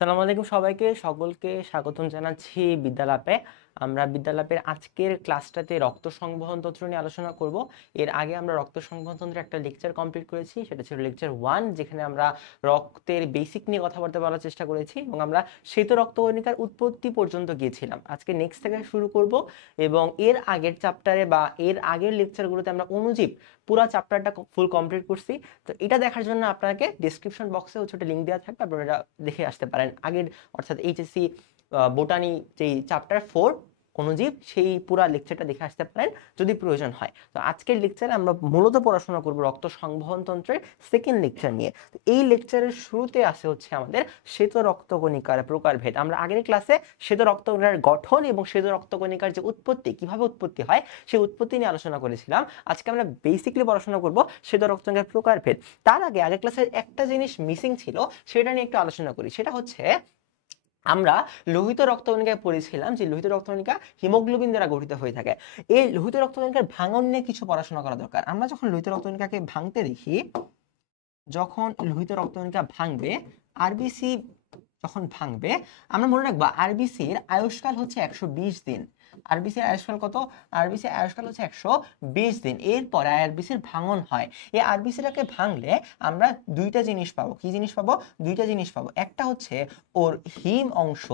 আসসালামু আলাইকুম সবাইকে সকলকে স্বাগতম জানাচ্ছি বিদ্যালাপে। আমরা বিদ্যালাপের আজকের ক্লাসটাতে রক্ত সংবহন তন্ত্র নিয়ে আলোচনা করব। এর আগে আমরা রক্ত সংবহন তন্ত্রের একটা লেকচার কমপ্লিট করেছি, সেটা ছিল লেকচার 1, যেখানে আমরা রক্তের বেসিক নিয়ে কথাবার্তা বলার চেষ্টা করেছি এবং আমরা শ্বেত রক্তকণিকার উৎপত্তি পর্যন্ত গিয়েছিলাম। আজকে নেক্সট থেকে শুরু করব এবং এর আগের চ্যাপ্টারে বা এর আগের লেকচারগুলোতে আমরা অণুজীব পুরো চ্যাপ্টারটা ফুল কমপ্লিট করছি। তো এটা দেখার জন্য আপনাকে ডেসক্রিপশন বক্সে ছোট লিঙ্ক দেওয়া থাকবে, আপনারা এটা দেখে আসতে পারেন। আগের অর্থাৎ এইচএসসি বোটানি যেই চ্যাপ্টার 4 অণুজীব, সেই পুরো লেকচারটা দেখে আসতে পারেন যদি প্রয়োজন হয়। তো আজকের লেকচারে আমরা মূলত পড়াশোনা করব রক্ত সংবহন তন্ত্রের সেকেন্ড লেকচার নিয়ে। তো এই লেকচারের শুরুতে আসে হচ্ছে আমাদের শ্বেত রক্তকণিকার প্রকারভেদ। আমরা আগের ক্লাসে শ্বেত রক্তকণিকার গঠন এবং শ্বেত রক্তকণিকার যে উৎপত্তি, কিভাবে উৎপত্তি হয় সেই উৎপত্তি নিয়ে আলোচনা করেছিলাম। আজকে আমরা বেসিকলি পড়াশোনা করব শ্বেত রক্তকণিকার প্রকারভেদ। তার আগে আগের ক্লাসে একটা জিনিস মিসিং ছিল, সেটা নিয়ে একটু আলোচনা করি। সেটা হচ্ছে আমরা লোহিত রক্তকণিকায় পড়েছিলাম যে লোহিত রক্তকণিকা হিমোগ্লোবিন দ্বারা গঠিত হয়ে থাকে। এই লোহিত রক্তকণিকার ভাঙন নিয়ে কিছু পড়াশোনা করা দরকার। আমরা যখন লোহিত রক্তকণিকাকে ভাঙতে দেখি, যখন লোহিত রক্তকণিকা ভাঙবে, আরবিসি যখন ভাঙবে, আমরা মনে রাখবো আরবিসির আয়ুষ্কাল হচ্ছে 120 দিন। আরবিসির আয়ুষ্কাল কত? আরবিসির আয়ুষ্কাল হচ্ছে 120 দিন। এরপরে আরবিসির ভাঙন হয়। এই আরবিসিটাকে ভাঙলে আমরা দুইটা জিনিস পাবো। কি জিনিস পাবো? দুইটা জিনিস পাবো। একটা হচ্ছে ওর হিম অংশ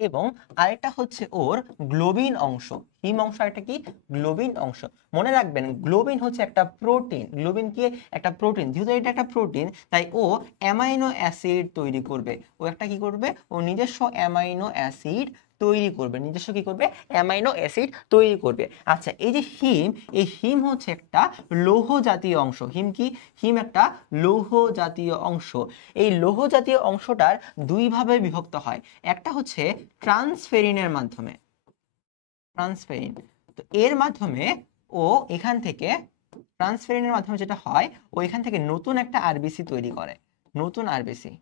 এবং আরেকটা হচ্ছে ওর গ্লোবিন অংশ। হিম অংশ আরেকটা কি? গ্লোবিন অংশ। মনে রাখবেন গ্লোবিন হচ্ছে একটা প্রোটিন। গ্লোবিন কি? একটা প্রোটিন। যেহেতু এটা একটা প্রোটিন, তাই ও অ্যামাইনো অ্যাসিড তৈরি করবে। ও একটা কি করবে? ও নিজস্ব অ্যামাইনো অ্যাসিড তৈরি করবে। নিজস্ব কি করবে? অ্যামাইনো অ্যাসিড তৈরি করবে। আচ্ছা, এই যে হিম, এই হিম হচ্ছে একটা লৌহ জাতীয় অংশ। হিম কি? হিম একটা লৌহ জাতীয় অংশ। এই লৌহ জাতীয় অংশটার দুই ভাবে বিভক্ত হয়। একটা হচ্ছে ট্রান্সফেরিনের মাধ্যমে। ট্রান্সফেরিন, তো এর মাধ্যমে ও এখান থেকে, ট্রান্সফেরিনের মাধ্যমে যেটা হয়, ও এখান থেকে নতুন একটা আরবিসি তৈরি করে। নতুন আরবিসি,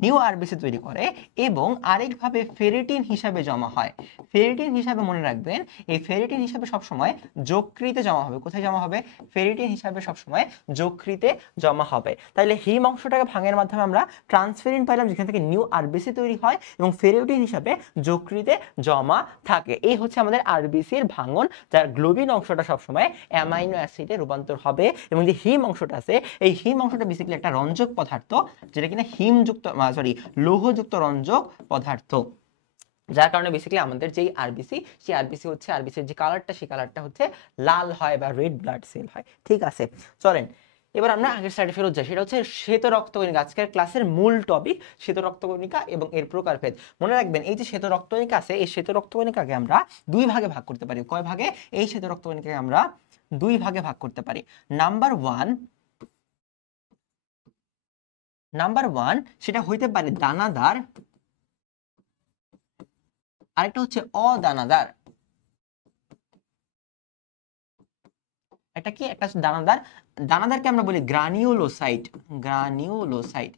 নিউ আরবিসি তৈরি করে এবং আরেকভাবে ফেরিটিন হিসাবে জমা হয়। ফেরিটিন হিসাবে মনে রাখবেন, এই ফেরিটিন হিসাবে সবসময় যকৃতে জমা হবে। কোথায় জমা হবে? ফেরিটিন হিসাবে সবসময় যকৃতে জমা হবে। তাহলে হিম অংশটাকে ভাঙের মাধ্যমে আমরা ট্রান্সফেরিন পাইলাম, যেখান থেকে নিউ আরবিসি তৈরি হয় এবং ফেরিটিন হিসাবে যকৃতে জমা থাকে। এই হচ্ছে আমাদের আরবিসির ভাঙন, যার গ্লোবিন অংশটা সবসময় অ্যামাইনো অ্যাসিডে রূপান্তর হবে। এবং যে হিম অংশটা আছে, এই হিম অংশটা বেসিক্যালি একটা রঞ্জক পদার্থ, যেটা কিনা হিমযুক্ত, লৌহযুক্ত রঞ্জক পদার্থ। যার কারণে বেসিক্যালি আমাদের যেই আরবিসি, সেই আরবিসি হচ্ছে, আরবিসির যে কালারটা, সেই কালারটা হচ্ছে লাল হয় বা রেড ব্লাড সেল হয়। ঠিক আছে, চলেন এবার আমরা আগের স্লাইডে ফেরত যাই। সেটা হচ্ছে শ্বেত রক্তকণিকা। আজকের ক্লাসের মূল টপিক শ্বেত রক্তকণিকা এবং এর প্রকারভেদ। মনে রাখবেন এই যে শ্বেত রক্তকণিকা আছে, এই শ্বেত রক্তকণিকাকে আমরা দুই ভাগে ভাগ করতে পারি। কয় ভাগে? এই শ্বেত রক্তকণিকাকে আমরা দুই ভাগে ভাগ করতে পারি। নাম্বার ওয়ান, সেটা হইতে পারে দানাদার, আরেকটা হচ্ছে অদানাদার। একটা কি? একটা হচ্ছে দানাদার। দানাদারকে আমরা বলি গ্রানিউলোসাইট। গ্রানিউলোসাইট।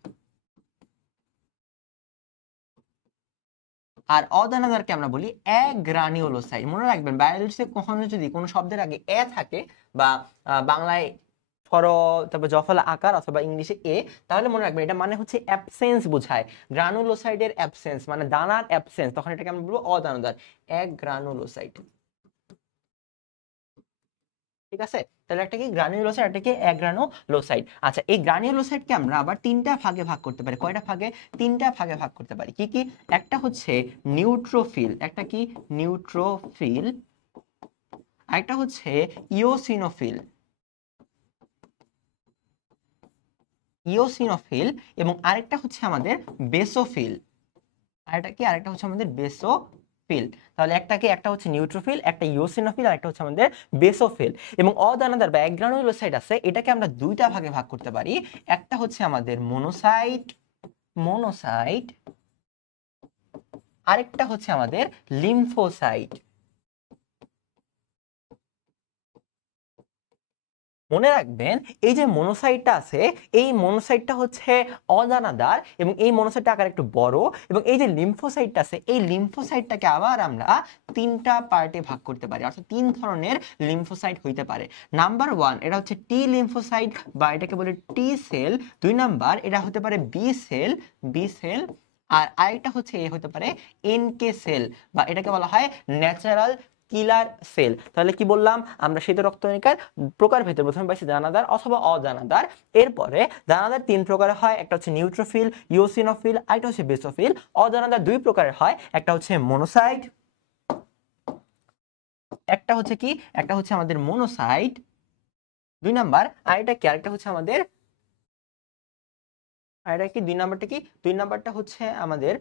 আর অদানাদারকে আমরা বলি অ্যাগ্রানিউলোসাইট। মনে রাখবেন বায়োলজিতে কখনো যদি কোনো শব্দের আগে এ থাকে, বা বাংলায় ফর, তারপর জফলা আকার, অথবা ইংলিশে এ, তাহলে মনে রাখবেন এটা মানে হচ্ছে অ্যাবসেন্স বোঝায়। গ্রানুলোসাইডের অ্যাবসেন্স মানে দানার অ্যাবসেন্স, তখন এটাকে আমরা বলবো অদানাদার, অ্যাগ্রানুলোসাইট। ঠিক আছে, তাহলে একটা কি গ্রানুলোসাইট, একটা কি অ্যাগ্রানুলোসাইট। আচ্ছা, এই গ্রানুলোসাইটকে আমরা আবার তিনটা ভাগে ভাগ করতে পারি। কয়টা ভাগে? তিনটা ভাগে ভাগ করতে পারি। কি কি? একটা হচ্ছে নিউট্রোফিল, একটা কি? নিউট্রোফিল। আরেকটা হচ্ছে ইওসিনোফিল, ইওসিনোফিল। এবং আরেকটা হচ্ছে আমাদের বেসোফিল। আরেকটা কি? আরেকটা হচ্ছে আমাদের বেসোফিল। তাহলে একটা কি? একটা হচ্ছে নিউট্রোফিল, একটা ইওসিনোফিল, আর একটা হচ্ছে আমাদের বেসোফিল। এবং অদানাদার বা অ্যাগ্রানুলোসাইট আছে, এটাকে আমরা দুইটা ভাগে ভাগ করতে পারি। একটা হচ্ছে আমাদের মোনোসাইট, মোনোসাইট। আরেকটা হচ্ছে আমাদের লিম্ফোসাইট। মনে রাখবেন এই যে মনোসাইটটা আছে, এই মনোসাইটটা হচ্ছে অদানাদার এবং এই মনোসাইটটা আকার একটু বড়, এবং এই যে লিম্ফোসাইটটা আছে এই লিম্ফোসাইটটাকে আবার আমরা তিনটা পার্টে ভাগ করতে পারি, অর্থাৎ তিন ধরনের লিম্ফোসাইট হইতে পারে। নাম্বার ওয়ান এটা হচ্ছে টি লিম্ফোসাইট বা এটাকে বলে টি সেল। দুই নাম্বার এটা হতে পারে বি সেল। আর আরেকটা হচ্ছে এ হতে পারে এনকে সেল বা এটাকে বলা হয় ন্যাচারাল কিলার সেল। তাহলে কি বললাম আমরা শীত রক্তকণিকার প্রকার ভেদে প্রথমে পাইছি দানাদার অথবা অদানাদার। এরপরে দানাদার তিন প্রকারের হয়, একটা হচ্ছে নিউট্রোফিল, ইওসিনোফিল, আরেকটা হচ্ছে বেসোফিল। অদানাদার দুই প্রকারের হয়, একটা হচ্ছে মনোসাইট, একটা হচ্ছে কি, একটা হচ্ছে আমাদের মনোসাইট দুই নাম্বার, আরেকটা কি, আরেকটা হচ্ছে আমাদের, আরেকটা কি দুই নাম্বারটা কি, দুই নাম্বারটা হচ্ছে আমাদের,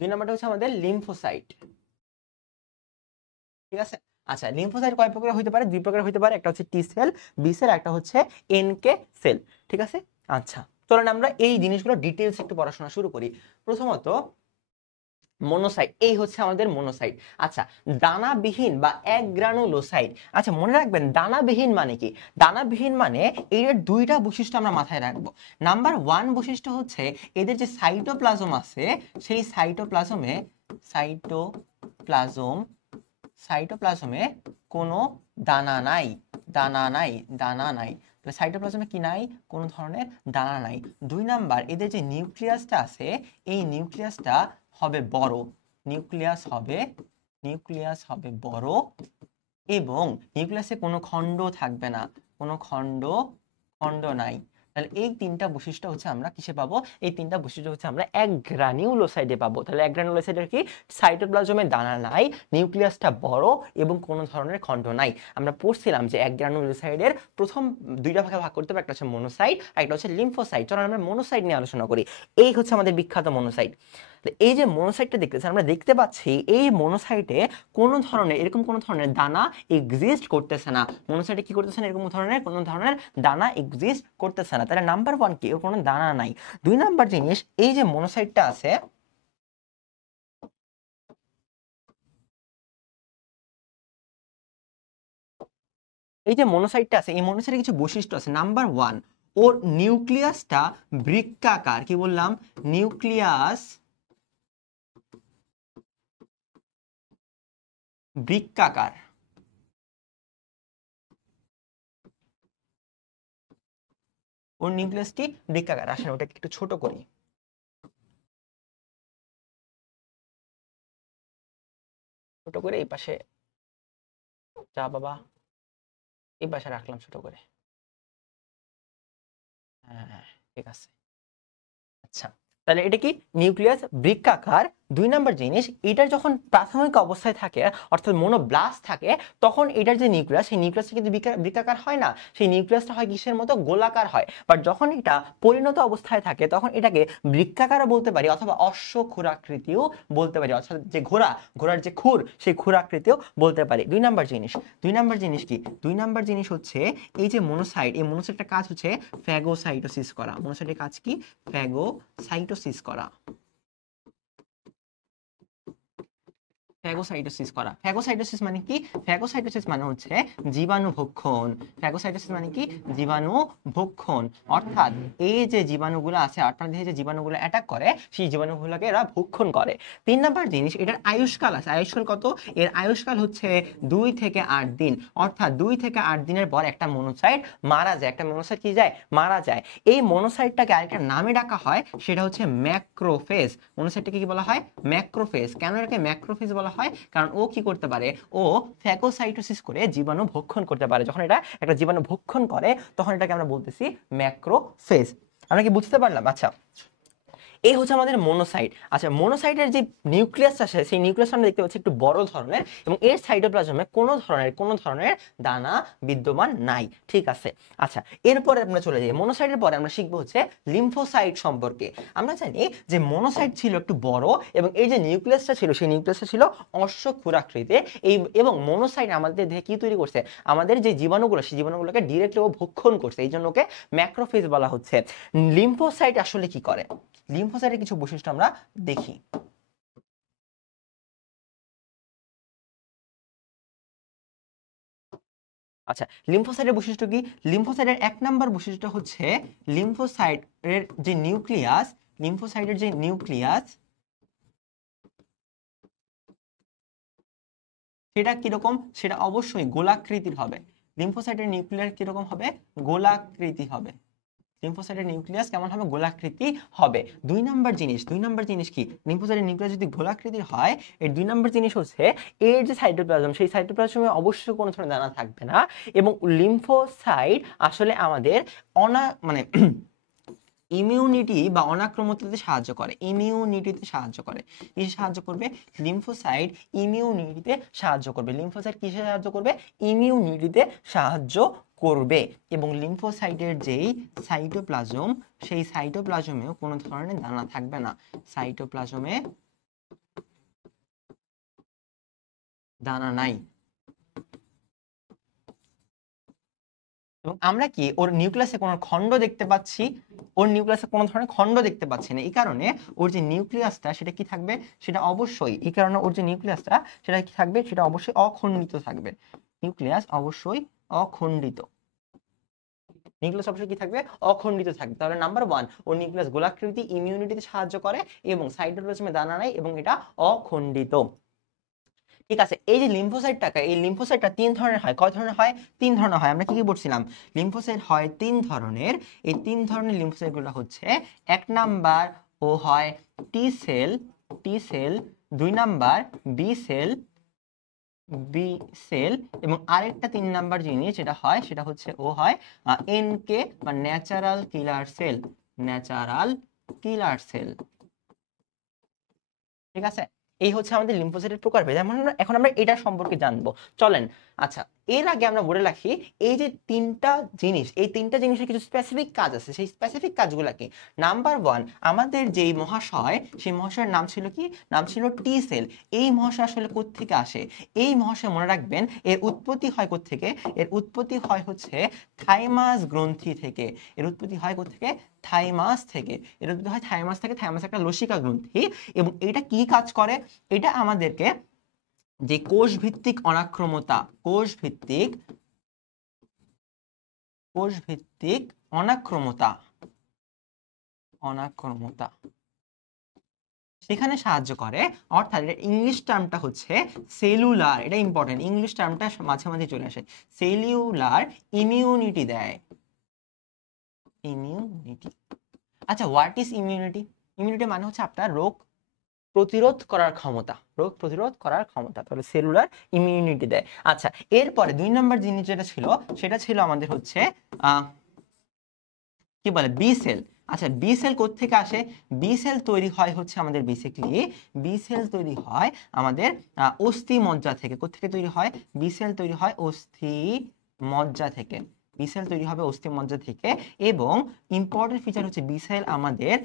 দুই নাম্বারটা হচ্ছে আমাদের লিম্ফোসাইট। ঠিক আছে। আচ্ছা লিম্ফোসাইট কয় প্রকার হইতে পারে? দুই প্রকার হইতে পারে, একটা হচ্ছে টি সেল বি সেল, একটা হচ্ছে এনকে সেল। ঠিক আছে। আচ্ছা চলেন আমরা এই জিনিসগুলো ডিটেইলস একটু পড়াশোনা শুরু করি। প্রথমত মনোসাইট, এই হচ্ছে আমাদের মনোসাইট। আচ্ছা দানাবিহীন বা এক গ্রানুলোসাইট। আচ্ছা মনে রাখবেন দানাবিহীন মানে কি? দানাবিহীন মানে এর দুইটা বৈশিষ্ট্য আমরা মাথায় রাখবো। নাম্বার ওয়ান বৈশিষ্ট্য হচ্ছে এদের যে সাইটোপ্লাজম আছে সেই সাইটোপ্লাজমে কোনো দানা নাই, দানা নাই। তাহলে সাইটোপ্লাজমে কি নাই? কোনো ধরনের দানা নাই। দুই নাম্বার এদের যে নিউক্লিয়াসটা আছে এই নিউক্লিয়াসটা হবে বড়, নিউক্লিয়াস হবে বড়, এবং নিউক্লিয়াসে কোনো খণ্ড থাকবে না, কোনো খণ্ড নাই। তাহলে এই তিনটা বৈশিষ্ট্য হচ্ছে আমরা কিসে পাবো? এই তিনটা বৈশিষ্ট্য হচ্ছে আমরা এক গ্রানিউলোসাইটে পাবো। তাহলে এক গ্রানিউলোসাইটের কি? সাইটোপ্লাজমে দানা নাই, নিউক্লিয়াসটা বড় এবং কোনো ধরনের খণ্ড নাই। আমরা পড়ছিলাম যে এক গ্রানুলোসাইটের প্রথম দুইটা ভাগে ভাগ করতে হবে, একটা হচ্ছে মনোসাইট আর একটা হচ্ছে লিম্ফোসাইট। চলো আমরা মনোসাইট নিয়ে আলোচনা করি। এই হচ্ছে আমাদের বিখ্যাত মনোসাইট। এই যে মনোসাইটটা দেখতেছেন, আমরা দেখতে পাচ্ছি এই মনোসাইটে কোনো ধরনের এরকম কোনো ধরনের দানা এক্সিস্ট করতেছে না। মনোসাইটে কি করতেছে না? এরকম ধরনের কোনো ধরনের দানা এক্সিস্ট করতেছে না। তাহলে নাম্বার ওয়ান কি? কোনো দানা নাই। দুই নাম্বার জিনিস এই যে মনোসাইটটা আছে, এই যে মনোসাইটটা আছে এই মনোসাইটে কিছু বৈশিষ্ট্য আছে। নাম্বার ওয়ান ওর নিউক্লিয়াসটা বৃক্কাকার। কি বললাম? নিউক্লিয়াস বৃক্কাকার। ওর নিউক্লিয়াসটি বৃক্কাকার। আসেন ওটাকে একটু ছোট করি, ছোট করে এই পাশে, যা বাবা, এই পাশে রাখলাম ছোট করে। হ্যাঁ ঠিক আছে। আচ্ছা তাহলে এটা কি? নিউক্লিয়াস বৃক্কাকার। দুই নাম্বার জিনিস এটার যখন প্রাথমিক অবস্থায় থাকে অর্থাৎ মনোব্লাস্ট থাকে তখন এটার যে নিউক্লিয়াস সেই নিউক্লিয়াসটা কিন্তু বৃক্কাকার হয় না, সেই নিউক্লিয়াসটা হয় কিসের মতো? গোলাকার হয়। বাট যখন এটা পরিণত অবস্থায় থাকে তখন এটাকে বৃক্কাকারও বলতে পারি অথবা অশ্বক্ষুরাকৃতিও বলতে পারি, অর্থাৎ যে ঘোড়ার যে খুর সেই ক্ষুরাকৃতিও বলতে পারি। দুই নাম্বার জিনিস কি? দুই নাম্বার জিনিস হচ্ছে এই যে মনোসাইট, এই মনোসাইটটার কাজ হচ্ছে ফ্যাগোসাইটোসিস করা। মনোসাইটের কাজ কি? ফ্যাগোসাইটোসিস করা। ফ্যাগোসাইটোসিস করা। ফ্যাগোসাইটোসিস মানে কি? ফ্যাগোসাইটোসিস মানে হচ্ছে জীবাণু ভক্ষণ। ফ্যাগোসাইটোসিস মানে কি? জীবাণু ভক্ষণ। অর্থাৎ এই যে জীবাণুগুলো আছে আপনাদের যে জীবাণুগুলো অ্যাটাক করে সেই জীবাণুগুলোকে এরা ভক্ষণ করে। তিন নাম্বার জিনিস এটার আয়ুষ্কাল আছে। আয়ুষ্কাল কত? এর আয়ুষ্কাল হচ্ছে 2 থেকে 8 দিন। অর্থাৎ 2 থেকে 8 দিনের পর একটা মনোসাইট মারা যায়। একটা মনোসাইট কি যায়? মারা যায়। এই মনোসাইটটাকে আরেকটা নামে ডাকা হয়, সেটা হচ্ছে ম্যাক্রোফেজ। মনোসাইটটাকে কি বলা হয়? ম্যাক্রোফেজ। কেন এটাকে ম্যাক্রোফেজ বলা হয়? কারণ ও কি করতে পারে? ও ফ্যাগোসাইটোসিস করে জীবাণু ভক্ষণ করতে পারে। যখন এটা একটা জীবাণু ভক্ষণ করে তখন এটাকে আমরা বলতেছি ম্যাক্রোফেজ। আমরা কি বুঝতে পারলাম? আচ্ছা এই হচ্ছে আমাদের মনোসাইট। আচ্ছা মনোসাইটের যে নিউক্লিয়াস আছে সেই নিউক্লিয়াস আমরা দেখতে পাচ্ছি একটু বড় ধরনের এবং এর সাইটোপ্লাজমে কোনো ধরনের দানা বিদ্যমান নাই। ঠিক আছে। আচ্ছা এরপরে আমরা চলে যাই মনোসাইটের পরে আমরা শিখবো হচ্ছে লিম্ফোসাইট সম্পর্কে। আমরা জানি যে মনোসাইট ছিল একটু বড় এবং এই যে নিউক্লিয়াসটা ছিল সেই নিউক্লিয়াসটা ছিল অশ্বক্ষুরাকৃতি। এবং মনোসাইট আমাদের দেহে কি তৈরি করছে? আমাদের যে জীবাণুগুলো সেই জীবাণুগুলোকে ডিরেক্টলি ও ভক্ষণ করছে, এই জন্য ওকে ম্যাক্রোফেজ বলা হচ্ছে। লিম্ফোসাইট আসলে কি করে? লিম্ফোসাইটের কিছু বৈশিষ্ট্য আমরা দেখি। আচ্ছা, লিম্ফোসাইটের বৈশিষ্ট্য কি? লিম্ফোসাইটের 1 নাম্বার বৈশিষ্ট্য হচ্ছে লিম্ফোসাইটের যে নিউক্লিয়াস, লিম্ফোসাইটের যে নিউক্লিয়াস সেটা কিরকম? সেটা অবশ্যই গোলাকৃতির হবে। লিম্ফোসাইটের নিউক্লিয়াস কিরকম হবে? গোলাকৃতি হবে। লিম্ফোসাইটের নিউক্লিয়াস কেমন হবে? গোলাকৃতি হবে। দুই নাম্বার জিনিস কি? লিম্ফোসাইটের নিউক্লিয়াস যদি গোলাকৃতির হয়, এর 2 নাম্বার জিনিস হচ্ছে এর যে সাইটোপ্লাজম, সেই সাইটোপ্লাজমে অবশ্যই কোনো ধরনের দানা থাকবে না, এবং লিম্ফোসাইট আসলে আমাদের মানে ইমিউনিটি বা অনাক্রম্যতাতে সাহায্য করে, ইমিউনিটিতে সাহায্য করে। কিসে সাহায্য করবে? লিম্ফোসাইট ইমিউনিটিতে সাহায্য করবে। লিম্ফোসাইট কিসে সাহায্য করবে? ইমিউনিটিতে সাহায্য করবে। এবং লিম্ফোসাইটের যেই সাইটোপ্লাজম, সেই সাইটোপ্লাজমেও কোনো ধরনের দানা থাকবে না। সাইটোপ্লাজমে দানা নাই। এবং আমরা কি ওর নিউক্লিয়াসে কোনো খণ্ড দেখতে পাচ্ছি? ওর নিউক্লিয়াসে কোনো ধরনের খণ্ড দেখতে পাচ্ছি না। এই কারণে ওর যে নিউক্লিয়াসটা সেটা কি থাকবে? সেটা অবশ্যই, এই কারণে ওর যে নিউক্লিয়াসটা সেটা কি থাকবে? সেটা অবশ্যই অখণ্ডিত থাকবে। নিউক্লিয়াস অবশ্যই অখণ্ডিত। নিউক্লিয়াস অবশ্যই কি থাকবে? অখণ্ডিত থাকবে। তাহলে নাম্বার 1, ওর নিউক্লিয়াস গোলাকৃতি, ইমিউনিটিতে সাহায্য করে, এবং সাইটোপ্লাজমে দানা নাই, এবং এটা অখণ্ডিত। ঠিক আছে, এই যে লিম্ফোসাইটটাকে, এই লিম্ফোসাইটটা 3 ধরনের হয়। কয় ধরনের হয়? 3 ধরনের হয়। আমরা কি কি বলছিলাম? লিম্ফোসাইট হয় 3 ধরনের। এই 3 ধরনের লিম্ফোসাইটগুলো হচ্ছে, 1 নাম্বার ও হয় T cell, 2 number B cell, এবং আরেকটা 3 নাম্বার জিনিস যেটা হয় সেটা হচ্ছে ও হয় এনকে বা ন্যাচারাল কিলার সেল, ন্যাচারাল কিলার সেল। ঠিক আছে, এই হচ্ছে আমাদের লিম্ফোসাইটের প্রকারভেদ। এখন আমরা এটা সম্পর্কে জানবো, চলেন। আচ্ছা, এর আগে আমরা বলে রাখি, এই যে 3টা জিনিস, এই 3টা জিনিসের কিছু স্পেসিফিক কাজ আছে। সেই স্পেসিফিক কাজগুলো কি? নাম্বার 1, আমাদের যেই মহাশয়, সেই মহাশয়ের নাম ছিল কি? নাম ছিল টি সেল। এই মহাশয় আসলে কোত্থেকে আসে? এই মহাশয় মনে রাখবেন, এর উৎপত্তি হয় কোত্থেকে? এর উৎপত্তি হয় হচ্ছে থাইমাস গ্রন্থি থেকে। এর উৎপত্তি হয় কোত্থেকে? থাইমাস থেকে। এর উৎপত্তি হয় থাইমাস থেকে। থাইমাস একটা লসিকা গ্রন্থি, এবং এটা কি কাজ করে? এটা আমাদেরকে যে কোষ ভিত্তিক অনাক্রমতা, কোষ ভিত্তিক অনাক্রমতা সেখানে সাহায্য করে। অর্থাৎ এটা ইংলিশ টার্মটা হচ্ছে সেলুলার। এটা ইম্পর্টেন্ট, ইংলিশ টার্মটা মাঝে মাঝে চলে আসে। সেলুলার ইমিউনিটি দেয়, ইমিউনিটি। আচ্ছা, হোয়াট ইজ ইমিউনিটি? ইমিউনিটি মানে হচ্ছে আপনার রোগ প্রতিরোধ করার ক্ষমতা, রোগ প্রতিরোধ করার ক্ষমতা। তাহলে সেলুলার ইমিউনিটি দেয়। আচ্ছা, এরপরে 2 নম্বর জিনিস যেটা ছিল, সেটা ছিল আমাদের হচ্ছে কি বলে? B cell. আচ্ছা, বি সেল কোত্থেকে আসে? বি সেল তৈরি হয় হচ্ছে আমাদের বেসিক্যালি, বি সেল তৈরি হয় আমাদের অস্থি মজ্জা থেকে। কোত্থেকে তৈরি হয়? বি সেল তৈরি হয় অস্থি মজ্জা থেকে। বি সেল তৈরি হবে অস্থি মজ্জা থেকে। এবং ইম্পর্টেন্ট ফিচার হচ্ছে বি সেল আমাদের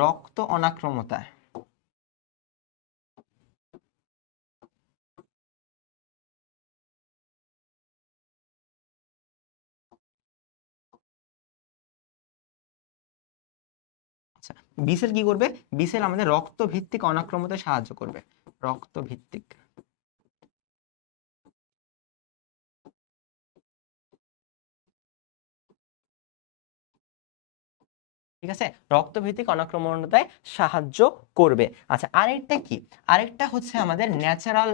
রক্ত অনাক্রমতা, আচ্ছা, বি সেল কি করবে? বি সেল আমাদের রক্ত ভিত্তিক অনাক্রমতায় সাহায্য করবে, রক্ত ভিত্তিক। ঠিক আছে, রক্তভিত্তিক অনাক্রমণতায় সাহায্য করবে। আচ্ছা, আরেকটা কি? আরেকটা হচ্ছে আমাদের ন্যাচারাল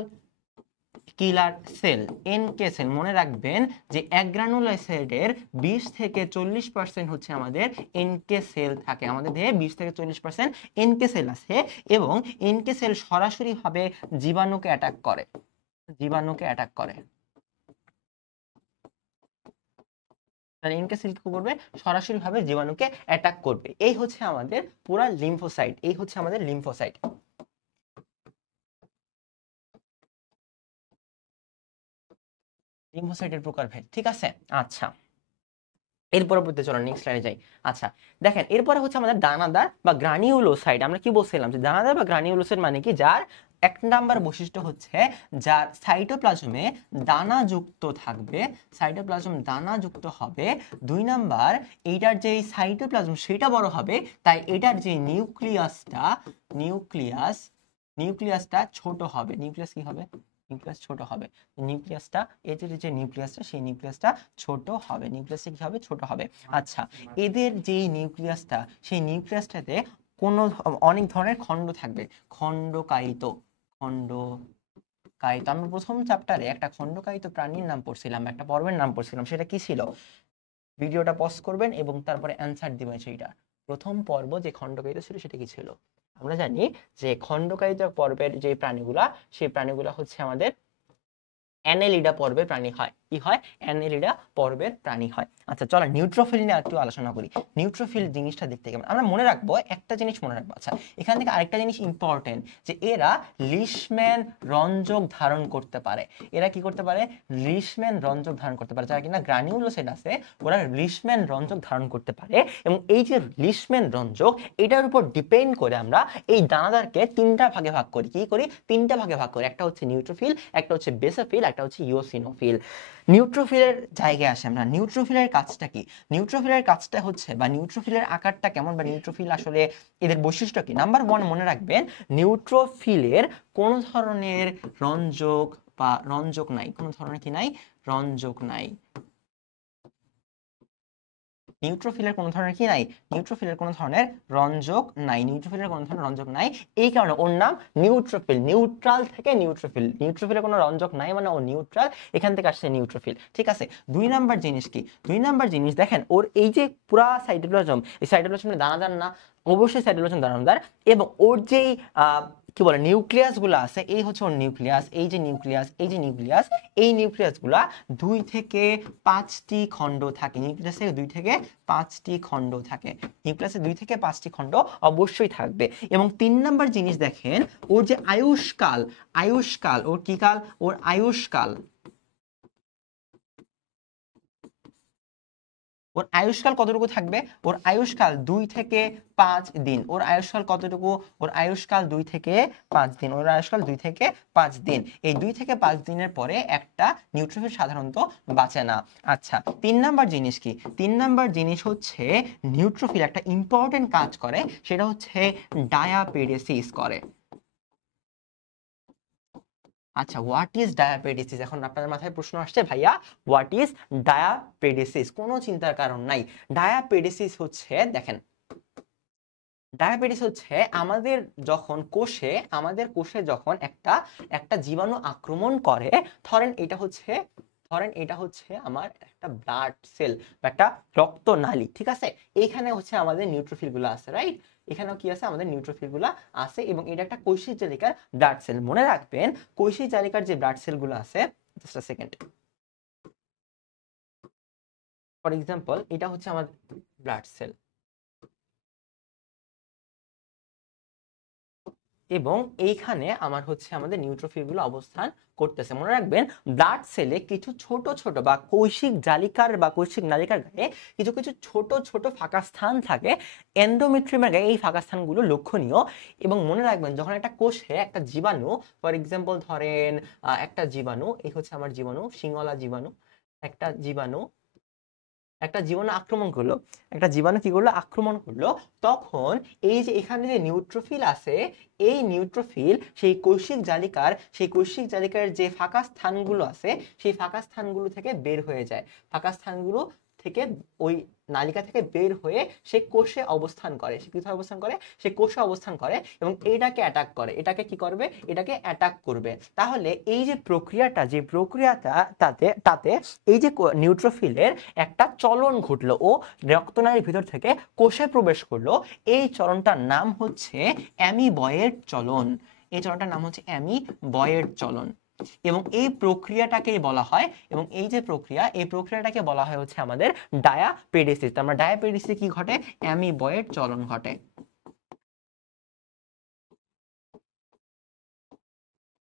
কিলার সেল, এনকে সেল। মনে রাখবেন যে অ্যাগ্রানুলোসাইটের 20 থেকে 40% হচ্ছে আমাদের এনকে সেল থাকে। আমাদের দেহে 20 থেকে 40% এনকে সেল আছে, এবং এনকে সেল সরাসরি ভাবে জীবাণুকে অ্যাটাক করে, জীবাণুকে অ্যাটাক করে। তাহলে এনকে সেল কি করবে? সরাসরি ভাবে জীবাণুকে অ্যাটাক করবে। এই হচ্ছে আমাদের পুরো লিম্ফোসাইট, এই হচ্ছে আমাদের লিম্ফোসাইট। লিম্ফোসাইটের প্রকারভেদ। ঠিক আছে, আচ্ছা, এর পরবর্তী চলো নেক্সট স্লাইডে যাই। আচ্ছা, দেখেন, এরপরে হচ্ছে আমাদের দানাদার বা গ্রানিউলোসাইট। আমরা কি বলছিলাম যে দানাদার বা গ্রানিউলোসাইট মানে কি? যার 1 নাম্বার বৈশিষ্ট্য হচ্ছে যার সাইটোপ্লাজমে দানাযুক্ত থাকবে, সাইটোপ্লাজম দানাযুক্ত হবে। 2 নাম্বার, এইটার যে সাইটোপ্লাজম সেটা বড় হবে, তাই এটার যে নিউক্লিয়াসটা ছোট হবে। নিউক্লিয়াস কি হবে? নিউক্লিয়াস ছোট হবে। নিউক্লিয়াসটা এদের যে নিউক্লিয়াসটা সেই নিউক্লিয়াসটা ছোট হবে, নিউক্লিয়াসটা কি হবে? ছোট হবে। আচ্ছা, এদের যে নিউক্লিয়াসটা সেই নিউক্লিয়াসটাতে কোনো অনেক ধরনের খণ্ড থাকবে, খণ্ডকায়িত, খণ্ডকায়িত। আমরা প্রথম চ্যাপ্টারে একটা খণ্ডকায়িত প্রাণীর নাম পড়ছিলাম, একটা পর্বের নাম পড়ছিলাম, সেটা কি ছিল? ভিডিওটা পজ করবেন এবং তারপরে অ্যান্সার দিবেন সেইটা। প্রথম পর্ব যে খণ্ডকায়িত ছিল সেটা কি ছিল? আমরা জানি যে খণ্ডকায়িত পর্বের যে প্রাণীগুলা, সেই প্রাণীগুলা হচ্ছে আমাদের অ্যানেলিডা পর্বের প্রাণী হয়। কি হয়? অ্যানেলিডা পর্বের প্রাণী হয়। আচ্ছা চলো নিউট্রোফিল নিয়ে একটু আলোচনা করি। নিউট্রোফিল জিনিসটা দেখতে কেমন? আমরা মনে রাখবো, একটা জিনিস মনে রাখবো। আচ্ছা, এখান থেকে আরেকটা জিনিস ইম্পর্টেন্ট, যে এরা লিশম্যান রঞ্জক ধারণ করতে পারে। এরা কি করতে পারে? লিশম্যান রঞ্জক ধারণ করতে পারে। যারা কিনা গ্রানিউলোসাইট আছে, ওরা লিশম্যান রঞ্জক ধারণ করতে পারে। এবং এই যে লিশম্যান রঞ্জক, এটার উপর ডিপেন্ড করে আমরা এই দানাদারকে তিনটা ভাগে ভাগ করি। কি করি? তিনটা ভাগে ভাগ করি। একটা হচ্ছে নিউট্রোফিল, একটা হচ্ছে বেসোফিল, একটা হচ্ছে ইওসিনোফিল। নিউট্রোফিলের জায়গায় আসে আমরা। নিউট্রোফিলের কাজটা কি? নিউট্রোফিলের কাজটা হচ্ছে, বা নিউট্রোফিলের আকারটা কেমন, বা নিউট্রোফিল আসলে এদের বৈশিষ্ট্য কি? নাম্বার ওয়ান মনে রাখবেন, নিউট্রোফিলের কোন ধরনের রঞ্জক বা রঞ্জক নাই, কোন ধরনের কি নাই? রঞ্জক নাই। নিউট্রোফিলের কোনো ধরনের কি নাই? নিউট্রোফিলের কোনো ধরনের রঞ্জক নাই। নিউট্রোফিলের কোনো ধরনের রঞ্জক নাই, এই কারণে ওর নাম নিউট্রোফিল। নিউট্রাল থেকে নিউট্রোফিল, নিউট্রোফিলের কোনো রঞ্জক নাই মানে ও নিউট্রাল, এখান থেকে আসছে নিউট্রোফিল। ঠিক আছে, দুই নাম্বার জিনিস কি? দুই নাম্বার জিনিস দেখেন, ওর এই যে পুরা সাইটোপ্লাজম, এই সাইটোপ্লাজম দানাদার না? অবশ্যই সাইটোপ্লাজম দানাদার। এবং ওর যেই কি বলে নিউক্লিয়াস গুলো আছে, এই হচ্ছে ওর নিউক্লিয়াস, এই যে নিউক্লিয়াস, এই যে নিউক্লিয়াস, এই নিউক্লিয়াস গুলা 2 থেকে 5টি খণ্ড থাকে। নিউক্লিয়াসে 2 থেকে 5টি খণ্ড থাকে। নিউক্লিয়াসে 2 থেকে 5টি খণ্ড অবশ্যই থাকবে। এবং 3 নাম্বার জিনিস দেখেন, ওর যে আয়ুষ্কাল, আয়ুষ্কাল, ওর কি কাল? ওর আয়ুষ্কাল, ওর আয়ুষ্কাল কতটুকু থাকবে? ওর আয়ুষ্কাল 2 থেকে 5 দিন। ওর আয়ুষ্কাল কতটুকু? ওর আয়ুষ্কাল 2 থেকে 5 দিন। ওর আয়ুষ্কাল 2 থেকে 5 দিন। এই 2 থেকে 5 দিনের পরে একটা নিউট্রোফিল সাধারণত বাঁচে না। আচ্ছা, 3 নাম্বার জিনিস কি? 3 নাম্বার জিনিস হচ্ছে নিউট্রোফিল একটা ইম্পর্টেন্ট কাজ করে, সেটা হচ্ছে ডায়াপেডেসিস করে। আচ্ছা, হোয়াট ইজ ডায়াবেটিস? এখন আপনাদের মাথায় প্রশ্ন আসছে, ভাইয়া হোয়াট ইজ ডায়াবেটিস? কোনো চিন্তার কারণ নাই। ডায়াবেটিস হচ্ছে, দেখেন, ডায়াবেটিস হচ্ছে আমাদের যখন কোষে, আমাদের কোষে যখন একটা একটা জীবাণু আক্রমণ করে, ধরেন এটা হচ্ছে, ধরেন এটা হচ্ছে আমার একটা ব্লাড সেল বা একটা রক্তনালী, ঠিক আছে? এইখানে হচ্ছে আমাদের নিউট্রোফিল গুলো আছে, রাইট? এখানেও কি আছে? আমাদের নিউট্রোফিল গুলো আছে। এবং এটা একটা কৈশিক জালিকার ব্লাড সেল। মনে রাখবেন, কৈশিক জালিকার যে ব্লাড সেল গুলো আছে, just a second, for example এটা হচ্ছে আমাদের ব্লাড সেল, এবং এইখানে আমার হচ্ছে আমাদের নিউট্রোফিল গুলো অবস্থান করতেছে। মনে রাখবেন, ব্লাড সেলে কিছু ছোট ছোট বা কৈশিক জালিকার বা কৈশিক নালিকার গায়ে কিছু কিছু ছোট ছোট ফাঁকা স্থান থাকে। এন্ডোমেট্রিয়ামের গায়ে এই ফাঁকা স্থানগুলো লক্ষণীয়। এবং মনে রাখবেন, যখন একটা কোষে একটা জীবাণু, ফর এক্সাম্পল ধরেন একটা জীবাণু, এই হচ্ছে আমার জীবাণু, সিংহলা জীবাণু, একটা জীবাণু, একটা জীবাণু আক্রমণ করলো, একটা জীবাণু কি করলো? আক্রমণ করলো। তখন এই যে এখানে যে নিউট্রোফিল আছে, এই নিউট্রোফিল সেই কৈশিক জালিকার, সেই কৈশিক জালিকার যে ফাঁকা স্থানগুলো আছে, সেই ফাঁকা স্থানগুলো থেকে বের হয়ে যায়। ফাঁকা স্থানগুলো থেকে, ওই নালিকা থেকে বের হয়ে সে কোষে অবস্থান করে। সে কোথায় অবস্থান করে? সে কোষে অবস্থান করে এবং এটাকে অ্যাটাক করে। এটাকে কি করবে? এটাকে অ্যাটাক করবে। তাহলে এই যে প্রক্রিয়াটা, যে প্রক্রিয়াটা, তাতে তাতে এই যে নিউট্রোফিলের একটা চলন ঘটলো, ও রক্তনালীর ভিতর থেকে কোষে প্রবেশ করলো, এই চলনটার নাম হচ্ছে অ্যামিবয়েড চলন। এই চলনটার নাম হচ্ছে অ্যামিবয়েড চলন। এবং এই প্রক্রিয়াটাকেই বলা হয়, এবং এই যে প্রক্রিয়া, এই প্রক্রিয়াটাকে বলা হয় হচ্ছে আমাদের ডায়াপেডিসিস। আমরা ডায়াপেডিসিসে কি ঘটে? অ্যামিবয়েড চলন ঘটে।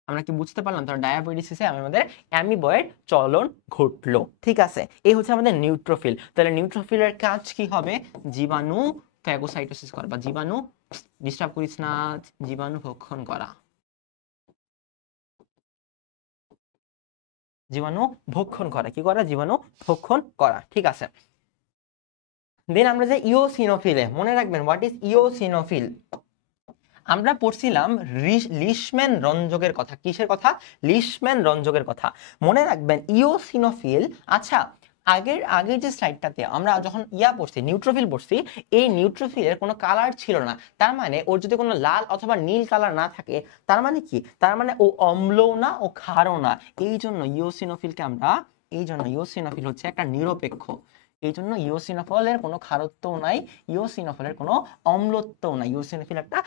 আমরা কি বুঝতে পারলাম? তাহলে ডায়াবেটিসে আমাদের অ্যামিবয়েড চলন ঘটলো। ঠিক আছে, এই হচ্ছে আমাদের নিউট্রোফিল। তাহলে নিউট্রোফিলের কাজ কি হবে? জীবাণু ফ্যাগোসাইটোসিস করা, বা জীবাণু, ডিস্টার্ব করিস না, জীবাণু ভক্ষণ করা, জীবাণু ভক্ষণ করা। কি করা? জীবাণু ভক্ষণ করা। ঠিক আছে, দেন আমরা যে ইওসিনোফিলে, মনে রাখবেন হোয়াট ইজ ইওসিনোফিল? আমরা পড়ছিলাম লিশম্যান রঞ্জকের কথা। কিসের কথা? লিশম্যান রঞ্জকের কথা। মনে রাখবেন ইওসিনোফিল। আচ্ছা, আগের আগের যে স্লাইডটাতে আমরা যখন পড়ছি, নিউট্রোফিল পড়ছি, এই নিউট্রোফিলের কোনো কালার ছিল না। তার মানে ওর যদি কোনো লাল অথবা নীল কালার না থাকে, তার মানে কি? তার মানে ও অম্লও না, ও ক্ষারও না। এই জন্য ইওসিনোফিল হচ্ছে একটা নিরপেক্ষ। এই জন্য ইওসিনোফিলের কোনো ক্ষারত্বও নাই, ইওসিনোফিলের কোনো অম্লত্বও নাই। ইওসিনোফিল একটা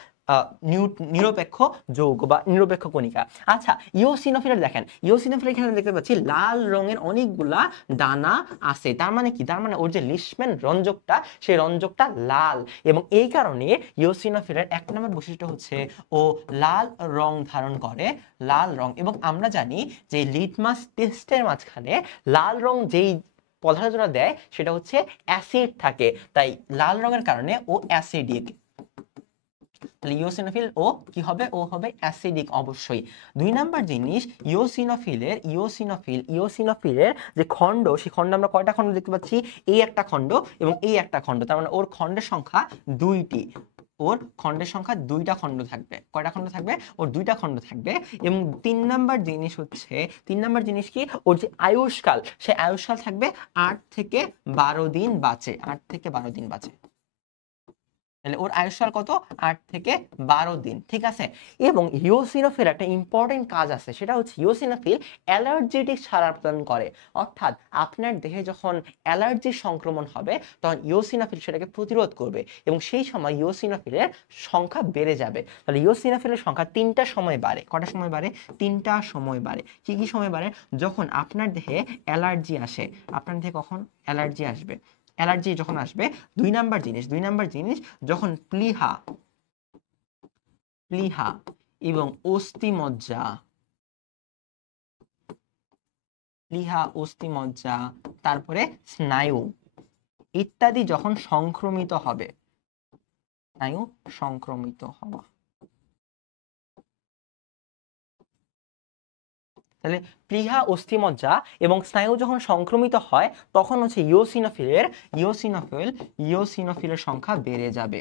নিরপেক্ষ যৌগ বা নিরপেক্ষ কণিকা। আচ্ছা, ইওসিনোফিলের দেখেন, ইওসিনোফিলের এখানে দেখতে পাচ্ছি লাল রঙের অনেকগুলা দানা আছে। তার মানে কি? তার মানে ওর যে লিশম্যান রঞ্জকটা, সেই রঞ্জকটা লাল। এবং এই কারণে ইওসিনোফিলের এক নম্বর বৈশিষ্ট্য হচ্ছে ও লাল রং ধারণ করে, লাল রং। এবং আমরা জানি যে লিটমাস টেস্টের মাঝখানে লাল রং যেই পদার্থটা দেয় সেটা হচ্ছে অ্যাসিড থাকে, তাই লাল রঙের কারণে ও অ্যাসিডিক। তাহলে ইওসিনোফিল ও কি হবে? ও হবে অ্যাসিডিক অবশ্যই। দুই নাম্বার জিনিস, ইওসিনোফিলের যে খণ্ড, সেই খণ্ড আমরা কয়টা খণ্ড দেখতে পাচ্ছি? এই একটা খণ্ড এবং এই একটা খণ্ড। তার মানে ওর খণ্ডের সংখ্যা দুইটি। ওর খণ্ডের সংখ্যা দুইটা খণ্ড থাকবে। কয়টা খণ্ড থাকবে? ওর দুইটা খণ্ড থাকবে। এবং তিন নাম্বার জিনিস কি? ওর যে আয়ুষ্কাল, সে আয়ুষ্কাল থাকবে 8 থেকে 12 দিন বাঁচে। 8 থেকে 12 দিন বাঁচে। তাহলে ওর আয়ুষ্কাল কত? 8 থেকে 12 দিন। ঠিক আছে। এবং ইওসিনোফিল একটা ইম্পর্টেন্ট কাজ আছে, সেটা হচ্ছে ইওসিনোফিল অ্যালার্জেটিক সাড়া প্রদান করে। অর্থাৎ আপনার দেহে যখন অ্যালার্জির সংক্রমণ হবে, তখন ইওসিনোফিল সেটাকে প্রতিরোধ করবে এবং সেই সময় ইওসিনোফিলের সংখ্যা বেড়ে যাবে। তাহলে ইওসিনোফিলের সংখ্যা 3টা সময় বাড়ে। কয়টা সময় বাড়ে? 3টা সময় বাড়ে। কি কি সময় বাড়ে? যখন আপনার দেহে অ্যালার্জি আসে। আপনার দেহে কখন অ্যালার্জি আসবে? অ্যালার্জি যখন আসবে। দুই নাম্বার জিনিস যখন প্লীহা এবং অস্থিমজ্জা, তারপরে স্নায়ু ইত্যাদি যখন সংক্রমিত হবে। স্নায়ু সংক্রমিত হওয়া। তাহলে প্লীহা, অস্থিমজ্জা এবং স্নায়ু যখন সংক্রমিত হয়, তখন হচ্ছে ইওসিনোফিলের সংখ্যা বেড়ে যাবে।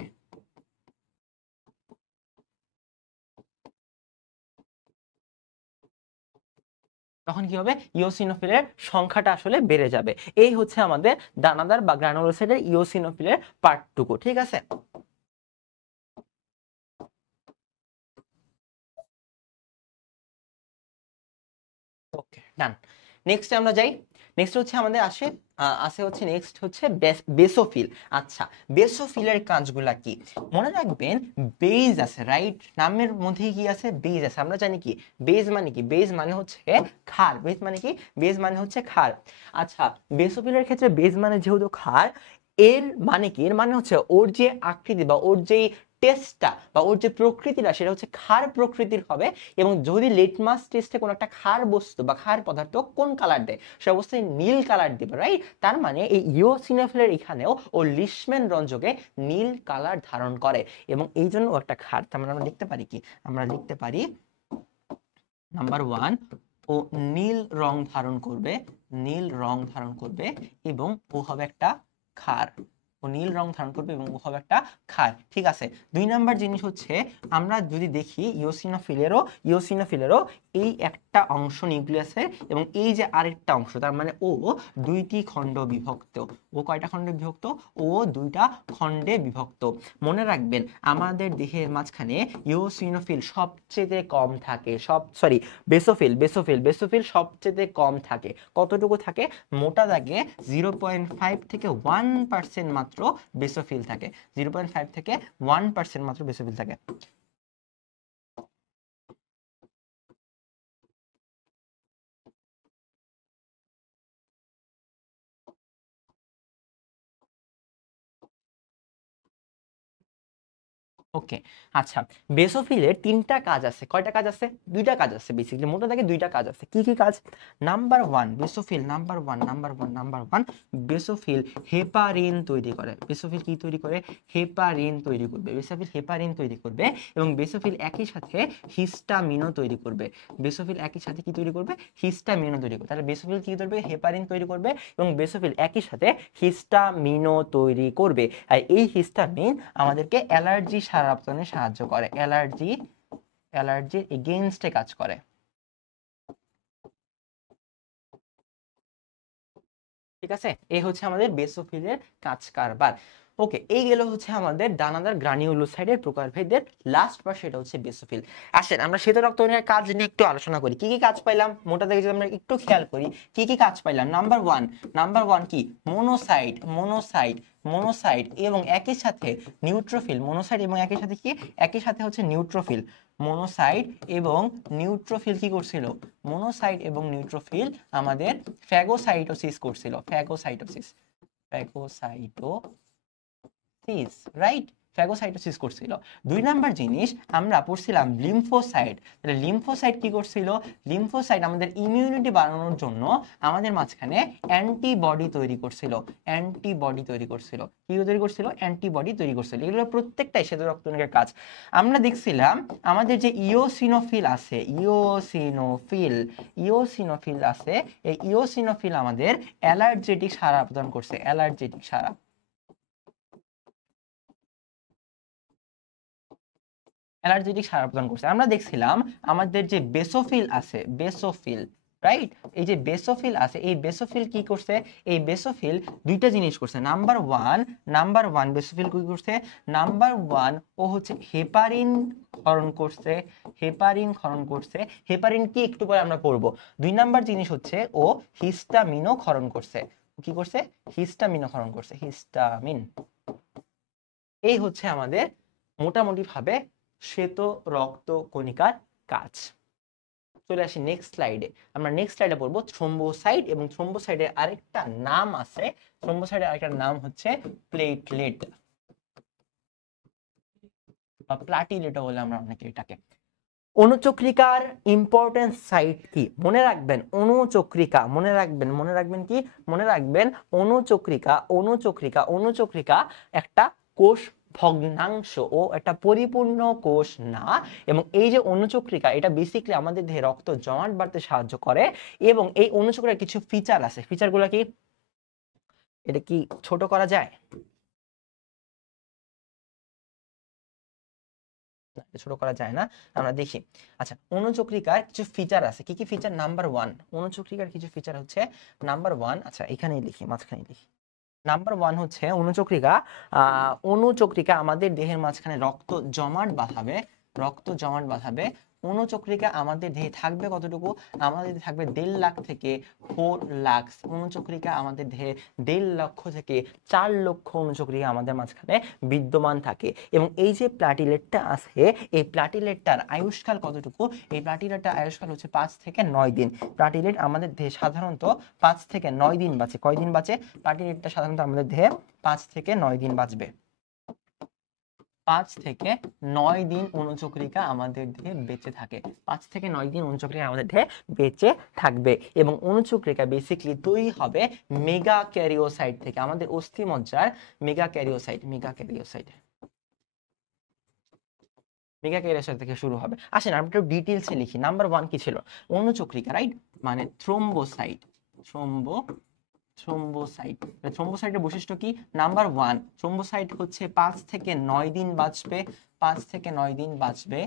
তখন কি হবে? ইওসিনোফিলের সংখ্যাটা আসলে বেড়ে যাবে। এই হচ্ছে আমাদের দানাদার বা গ্রানুলোসাইটের ইওসিনোফিলের পার্টটুকু। ঠিক আছে। ওকে, ডান। নেক্সট আমরা যাই। নেক্সট হচ্ছে আমাদের নেক্সট হচ্ছে বেসোফিল। আচ্ছা, বেসোফিলের কাজগুলা কি? মনে রাখবেন, বেজ আছে, রাইট? নামের মধ্যে কি আছে? বেজ আছে। আমরা জানি কি বেজ মানে কি? বেজ মানে হচ্ছে ক্ষার। বেজ মানে কি? বেজ মানে হচ্ছে ক্ষার। আচ্ছা, বেসোফিলের ক্ষেত্রে বেজ মানে যেহেতু ক্ষার, এর মানে কি? এর মানে হচ্ছে ওর যে আকৃতি বা ওর যে টেস্টটা বা ওর যে প্রকৃতিটা, সেটা হচ্ছে ক্ষার প্রকৃতির হবে। এবং যদি লিটমাস টেস্টে কোনো একটা ক্ষার বস্তু বা ক্ষার পদার্থ কোন কালার দেয়, সে অবস্থায় নীল কালার দিবে, রাইট? তার মানে এই ইওসিনোফিলের এখানেও ও লিশম্যান রঞ্জকে নীল কালার ধারণ করে এবং এই জন্য ও একটা ক্ষার। তার মানে আমরা লিখতে পারি কি? আমরা লিখতে পারি নাম্বার 1, ও নীল রং ধারণ করবে এবং ও হবে একটা ক্ষার। ও নীল রং ধারণ করবে এবং ও হবে একটা ক্ষার। ঠিক আছে। দুই নাম্বার জিনিস হচ্ছে, আমরা যদি দেখি ইওসিনোফিলেরও এই একটা অংশ নিউক্লিয়াসের এবং এই যে আরেকটা অংশ, তার মানে ও দুইটি খণ্ড বিভক্ত। ও কয়টা খণ্ডে বিভক্ত? ও দুইটা খণ্ডে বিভক্ত। মনে রাখবেন, আমাদের দেহের মাঝখানে ইওসিনোফিল সবচেয়ে কম থাকে। বেসোফিল সবচেয়ে কম থাকে। কতটুকু থাকে? মোটা দাগে 0.5 থেকে 1% মাত্র বেসোফিল থাকে। 0.5 থেকে 1% মাত্র বেসোফিল থাকে। ওকে। আচ্ছা, বেসোফিলের 3টা কাজ আছে। কয়টা কাজ আছে? 2টা কাজ আছে। বেসিক্যালি মোটা দাগে 2টা কাজ আছে। কি কি কাজ? নাম্বার 1, বেসোফিল হেপারিন তৈরি করে। বেসোফিল কি তৈরি করে? হেপারিন তৈরি করবে। বেসোফিল হেপারিন তৈরি করবে এবং বেসোফিল একই সাথে হিস্টামিনও তৈরি করবে। বেসোফিল একই সাথে কি তৈরি করবে? হিস্টামিনও তৈরি করবে। তাহলে বেসোফিল কি তৈরি করবে? হেপারিন তৈরি করবে এবং বেসোফিল একই সাথে হিস্টামিনও তৈরি করবে। আর এই হিস্টামিন আমাদেরকে অ্যালার্জি সারা সারাপতনে সাহায্য করে, অ্যালার্জির এগেইনস্টে কাজ করে। ঠিক আছে, এই হচ্ছে আমাদের বেসোফিলের কাজ কারবার। ওকে, এই গেল হচ্ছে আমাদের দানাদার গ্রানিউলোসাইডের প্রকারভেদের লাস্ট পার্ট, সেটা হচ্ছে বেসোফিল। আসেন আমরা শ্বেত রক্তকণিকার কাজ নিয়ে একটু আলোচনা করি। কি কি কাজ পাইলাম মোটা দেখে যদি আমরা একটু খেয়াল করি, কি কি কাজ পাইলাম। নাম্বার ওয়ান কি, মোনোসাইট এবং একই সাথে নিউট্রোফিল। মোনোসাইট এবং একই সাথে কি, একই সাথে হচ্ছে নিউট্রোফিল। মোনোসাইট এবং নিউট্রোফিল কি করছিল, মোনোসাইট এবং নিউট্রোফিল আমাদের ফ্যাগোসাইটোসিস করছিল, ফ্যাগোসাইটোসিস, রাইট, ফ্যাগোসাইটোসিস করছিল। 2 নাম্বার জিনিস আমরা পড়ছিলাম লিম্ফোসাইট। তাহলে লিম্ফোসাইট কি করছিল, লিম্ফোসাইট আমাদের ইমিউনিটি বাড়ানোর জন্য আমাদের মাঝখানে অ্যান্টিবডি তৈরি করছিল, অ্যান্টিবডি তৈরি করছিল। এগুলো প্রত্যেকটাই শ্বেত রক্তকণিকার কাজ। আমরা দেখছিলাম আমাদের যে ইওসিনোফিল আছে, ইওসিনোফিল আছে, এই ইওসিনোফিল আমাদের অ্যালার্জেটিক সাড়া প্রদান করছে, অ্যালার্জেটিক সাড়া। আমরা দেখছিলাম আমাদের যে বেসোফিল আছে, রাইট, এই যে বেসোফিল আছে, এই বেসোফিল কি করছে, এই বেসোফিল দুইটা জিনিস করছে। নাম্বার ওয়ান বেসোফিল কি করছে, নাম্বার ওয়ান ও হচ্ছে হেপারিন ক্ষরণ করছে, হেপারিন কি একটু পরে আমরা পড়বো। 2 নাম্বার জিনিস হচ্ছে ও হিস্টামিনও ক্ষরণ করছে। কি করছে, হিস্টামিনও ক্ষরণ করছে, হিস্টামিন। এই হচ্ছে আমাদের মোটামুটি ভাবে শ্বেত রক্তকণিকার কাজ। চলে আসি নেক্সট স্লাইডে। আমরা নেক্সট স্লাইডে পড়বো থ্রোম্বোসাইট, এবং থ্রোম্বোসাইটের আরেকটা নাম আছে, থ্রোম্বোসাইটের আরেকটা নাম হচ্ছে প্লেটলেট বা প্লাটিলেটও বলে আমরা অনেকে এটাকে। অণুচক্রিকার ইম্পর্টেন্ট সাইট কি, মনে রাখবেন অণুচক্রিকা, মনে রাখবেন কি, অণুচক্রিকা একটা কোষ ভগ্নাংশ ও একটা পরিপূর্ণ কোষ না। এবং এই যে অণুচক্রিকা, এটা বেসিক্যালি আমাদের দেহে রক্ত জমাট বাড়তে সাহায্য করে। এবং এই অণুচক্রিকার কিছু ফিচার আছে, ফিচারগুলো কি, এটা কি ছোট করা যায়, ছোট করা যায় না, আমরা দেখি। আচ্ছা, অণুচক্রিকার কিছু ফিচার আছে, কি কি ফিচার। নাম্বার ওয়ান, অণুচক্রিকার কিছু ফিচার হচ্ছে নাম্বার ওয়ান, আচ্ছা এখানেই লিখি, মাঝখানে লিখি। নাম্বার ওয়ান হচ্ছে অণুচক্রিকা আমাদের দেহের মাঝখানে রক্ত জমাট বাঁধাবে। অণুচক্রিকা আমাদের দেহে থাকবে কতটুকু, আমাদের দেহে থাকবে 1.5 লাখ থেকে 4 লাখ অণুচক্রিকা, আমাদের দেহে 1.5 লক্ষ থেকে 4 লক্ষ অণুচক্রিকা আমাদের মাঝখানে বিদ্যমান থাকে। এবং এই যে প্লাটিলেটটা আছে, এই প্লাটিলেটটার আয়ুষ্কাল কতটুকু, এই প্লাটিলেটটার আয়ুষ্কাল হচ্ছে 5 থেকে 9 দিন। প্লাটিলেট আমাদের দেহে সাধারণত 5 থেকে 9 দিন বাঁচে। কয়দিন বাঁচে, প্লাটিলেটটা সাধারণত আমাদের দেহে 5 থেকে 9 দিন বাঁচবে। 5 থেকে 9 দিন অণুচক্রিকা আমাদের দেহে বেঁচে থাকে, 5 থেকে 9 দিন অণুচক্রিকা আমাদের দেহে বেঁচে থাকবে। এবং অণুচক্রিকা বেসিক্যালি তৈরি হবে মেগা ক্যারিওসাইট থেকে, আমাদের অস্থিমজ্জার মেগা ক্যারিওসাইট থেকে শুরু হবে। আসেন আমরা একটু ডিটেইলসে লিখি। নাম্বার ওয়ান কি ছিল, অণুচক্রিকা, রাইট, মানে থ্রোম্বোসাইটের বৈশিষ্ট্য কি, নাম্বার ওয়ান, থ্রোম্বোসাইট হচ্ছে 5 থেকে 9 দিন বাঁচবে, 5 থেকে 9 দিন বাঁচবে।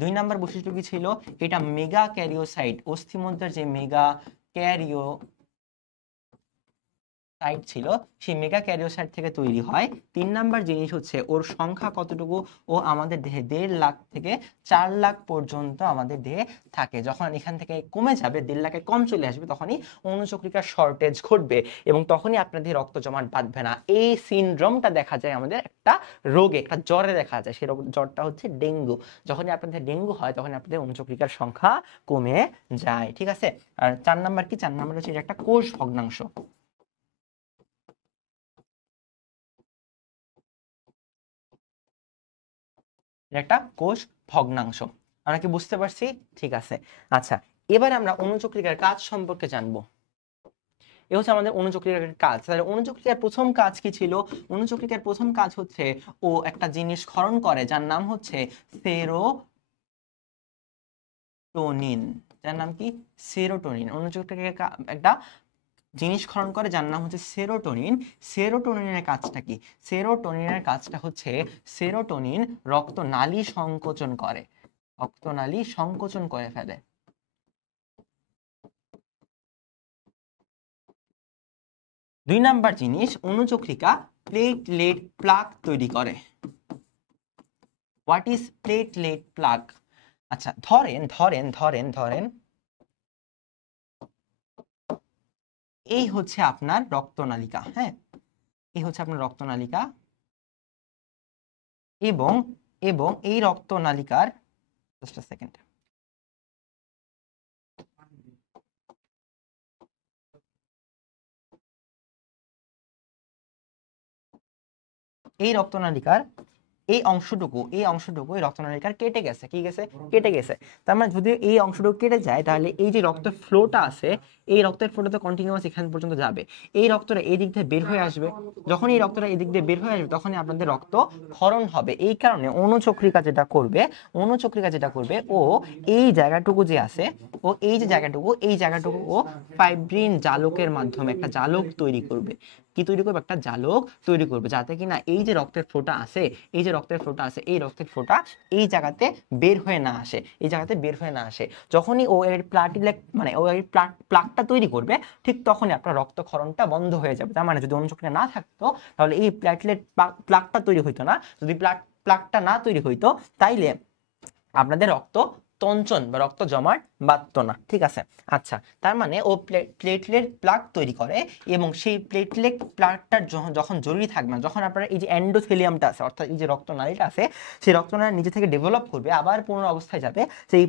2 নাম্বার বৈশিষ্ট্য কি ছিল, এটা মেগা ক্যারিওসাইট, অস্থিমজ্জার যে মেগা ক্যারিওসাইট ছিল, সেই মেগা ক্যারিওসাইট থেকে তৈরি হয়। 3 নাম্বার জিনিস হচ্ছে ওর সংখ্যা কতটুকু, ও আমাদের দেহে 1.5 লাখ থেকে 4 লাখ পর্যন্ত আমাদের দেহে থাকে। যখন এখান থেকে কমে যাবে, 1.5 লাখে কম চলে আসবে, তখনই অণুচক্রিকার শর্টেজ ঘটবে এবং তখনই আপনার দেহে রক্ত জমাট বাঁধবে না। এই সিনড্রোমটা দেখা যায় আমাদের একটা রোগে, একটা জ্বরে দেখা যায়, সেই জ্বরটা হচ্ছে ডেঙ্গু। যখনই আপনাদের ডেঙ্গু হয়, তখনই আপনাদের অণুচক্রিকার সংখ্যা কমে যায়। ঠিক আছে, আর 4 নাম্বার কি, 4 নাম্বার হচ্ছে এটা একটা কোষ ভগ্নাংশ, একটা কোষ ভগ্নাংশ। আমরা কি বুঝতে পারছি? ঠিক আছে। আচ্ছা, এবার আমরা অণুচক্রিকার কাজ সম্পর্কে জানবো। এ হচ্ছে আমাদের অণুচক্রিকার কাজ। তাহলে অণুচক্রিকার প্রথম কাজ কি ছিল, অণুচক্রিকার প্রথম কাজ হচ্ছে ও একটা জিনিস ক্ষরণ করে যার নাম হচ্ছে সেরোটোনিন, যার নাম কি, সেরোটোনিন। অণুচক্রিকার একটা জিনিস ক্ষরণ করে যার নাম হচ্ছে সেরোটোনিন। সেরোটোনিনের কাজটা কি? সেরোটোনিনের কাজটা হচ্ছে সেরোটোনিন রক্তনালী সংকোচন করে, রক্তনালী সংকোচন করে ফেলে। দুই নাম্বার জিনিস, অণুচক্রিকা প্লেটলেট প্লাক তৈরি করে। What is platelet plaque? আচ্ছা ধরেন ধরেন ধরেন ধরেন এই হচ্ছে আপনার রক্তনালিকা, হ্যাঁ, এই হচ্ছে আপনার রক্তনালিকা, এবং এবং এই রক্তনালিকার, জাস্ট আ সেকেন্ড, এই রক্তনালিকার এই অংশটুকু এই রক্তনালিকার কেটে গেছে, কি গেছে? কেটে গেছে। তার মানে যদি এই অংশটুকু কেটে যায় তাহলে এই যে রক্তের ফ্লোটা আছে, এই রক্তের ফ্লোটা তো কন্টিনিউয়াস এখান পর্যন্ত যাবে, এই রক্তটা এই দিক দিয়ে বের হয়ে আসবে। যখন এই রক্তটা এই দিক দিয়ে বের হয়ে আসবে তখনই আপনাদের রক্ত ক্ষরণ হবে। এই কারণে অণুচক্রিকা যেটা করবে, ও এই জায়গাটুকু যে আছে, ও এই যে জায়গাটুকু, এই জায়গাটুকু ও ফাইব্রিন জালকের মাধ্যমে একটা জালক তৈরি করবে। কি তৈরি করবে? একটা জালক তৈরি করবে, যাতে কিনা এই যে রক্তের ফ্লোটা আছে, এই যে রক্তের ফ্লোটা আছে, এই রক্তের ফ্লোটা এই জায়গাতে বের হয়ে না আসে, এই জায়গাতে বের হয়ে না আসে। যখনই ও এর প্লাটিলেক মানে ও এর প্লাকটা তৈরি করবে, ঠিক তখনই আপনার রক্তক্ষরণটা বন্ধ হয়ে যাবে। তার মানে যদি অণুচক্রিকা না থাকতো তাহলে এই প্লাটিলেট প্লাকটা তৈরি হইতো না। যদি প্লাকটা না তৈরি হইতো তাইলে আপনাদের রক্ত তঞ্চন বা রক্ত জমাট বাঁধতো না, ঠিক আছে? আচ্ছা, তার মানে ও প্লেটলেট প্লাক তৈরি করে, এবং সেই প্লেটলেট প্লাকটার যখন জরুরি থাকবে না, যখন আপনার এই যে এন্ডোথেলিয়ামটা আছে, অর্থাৎ এই যে রক্তনালীটা আছে, সেই রক্তনালী নিজে থেকে ডেভেলপ করবে, আবার পুনর অবস্থায় যাবে, সেই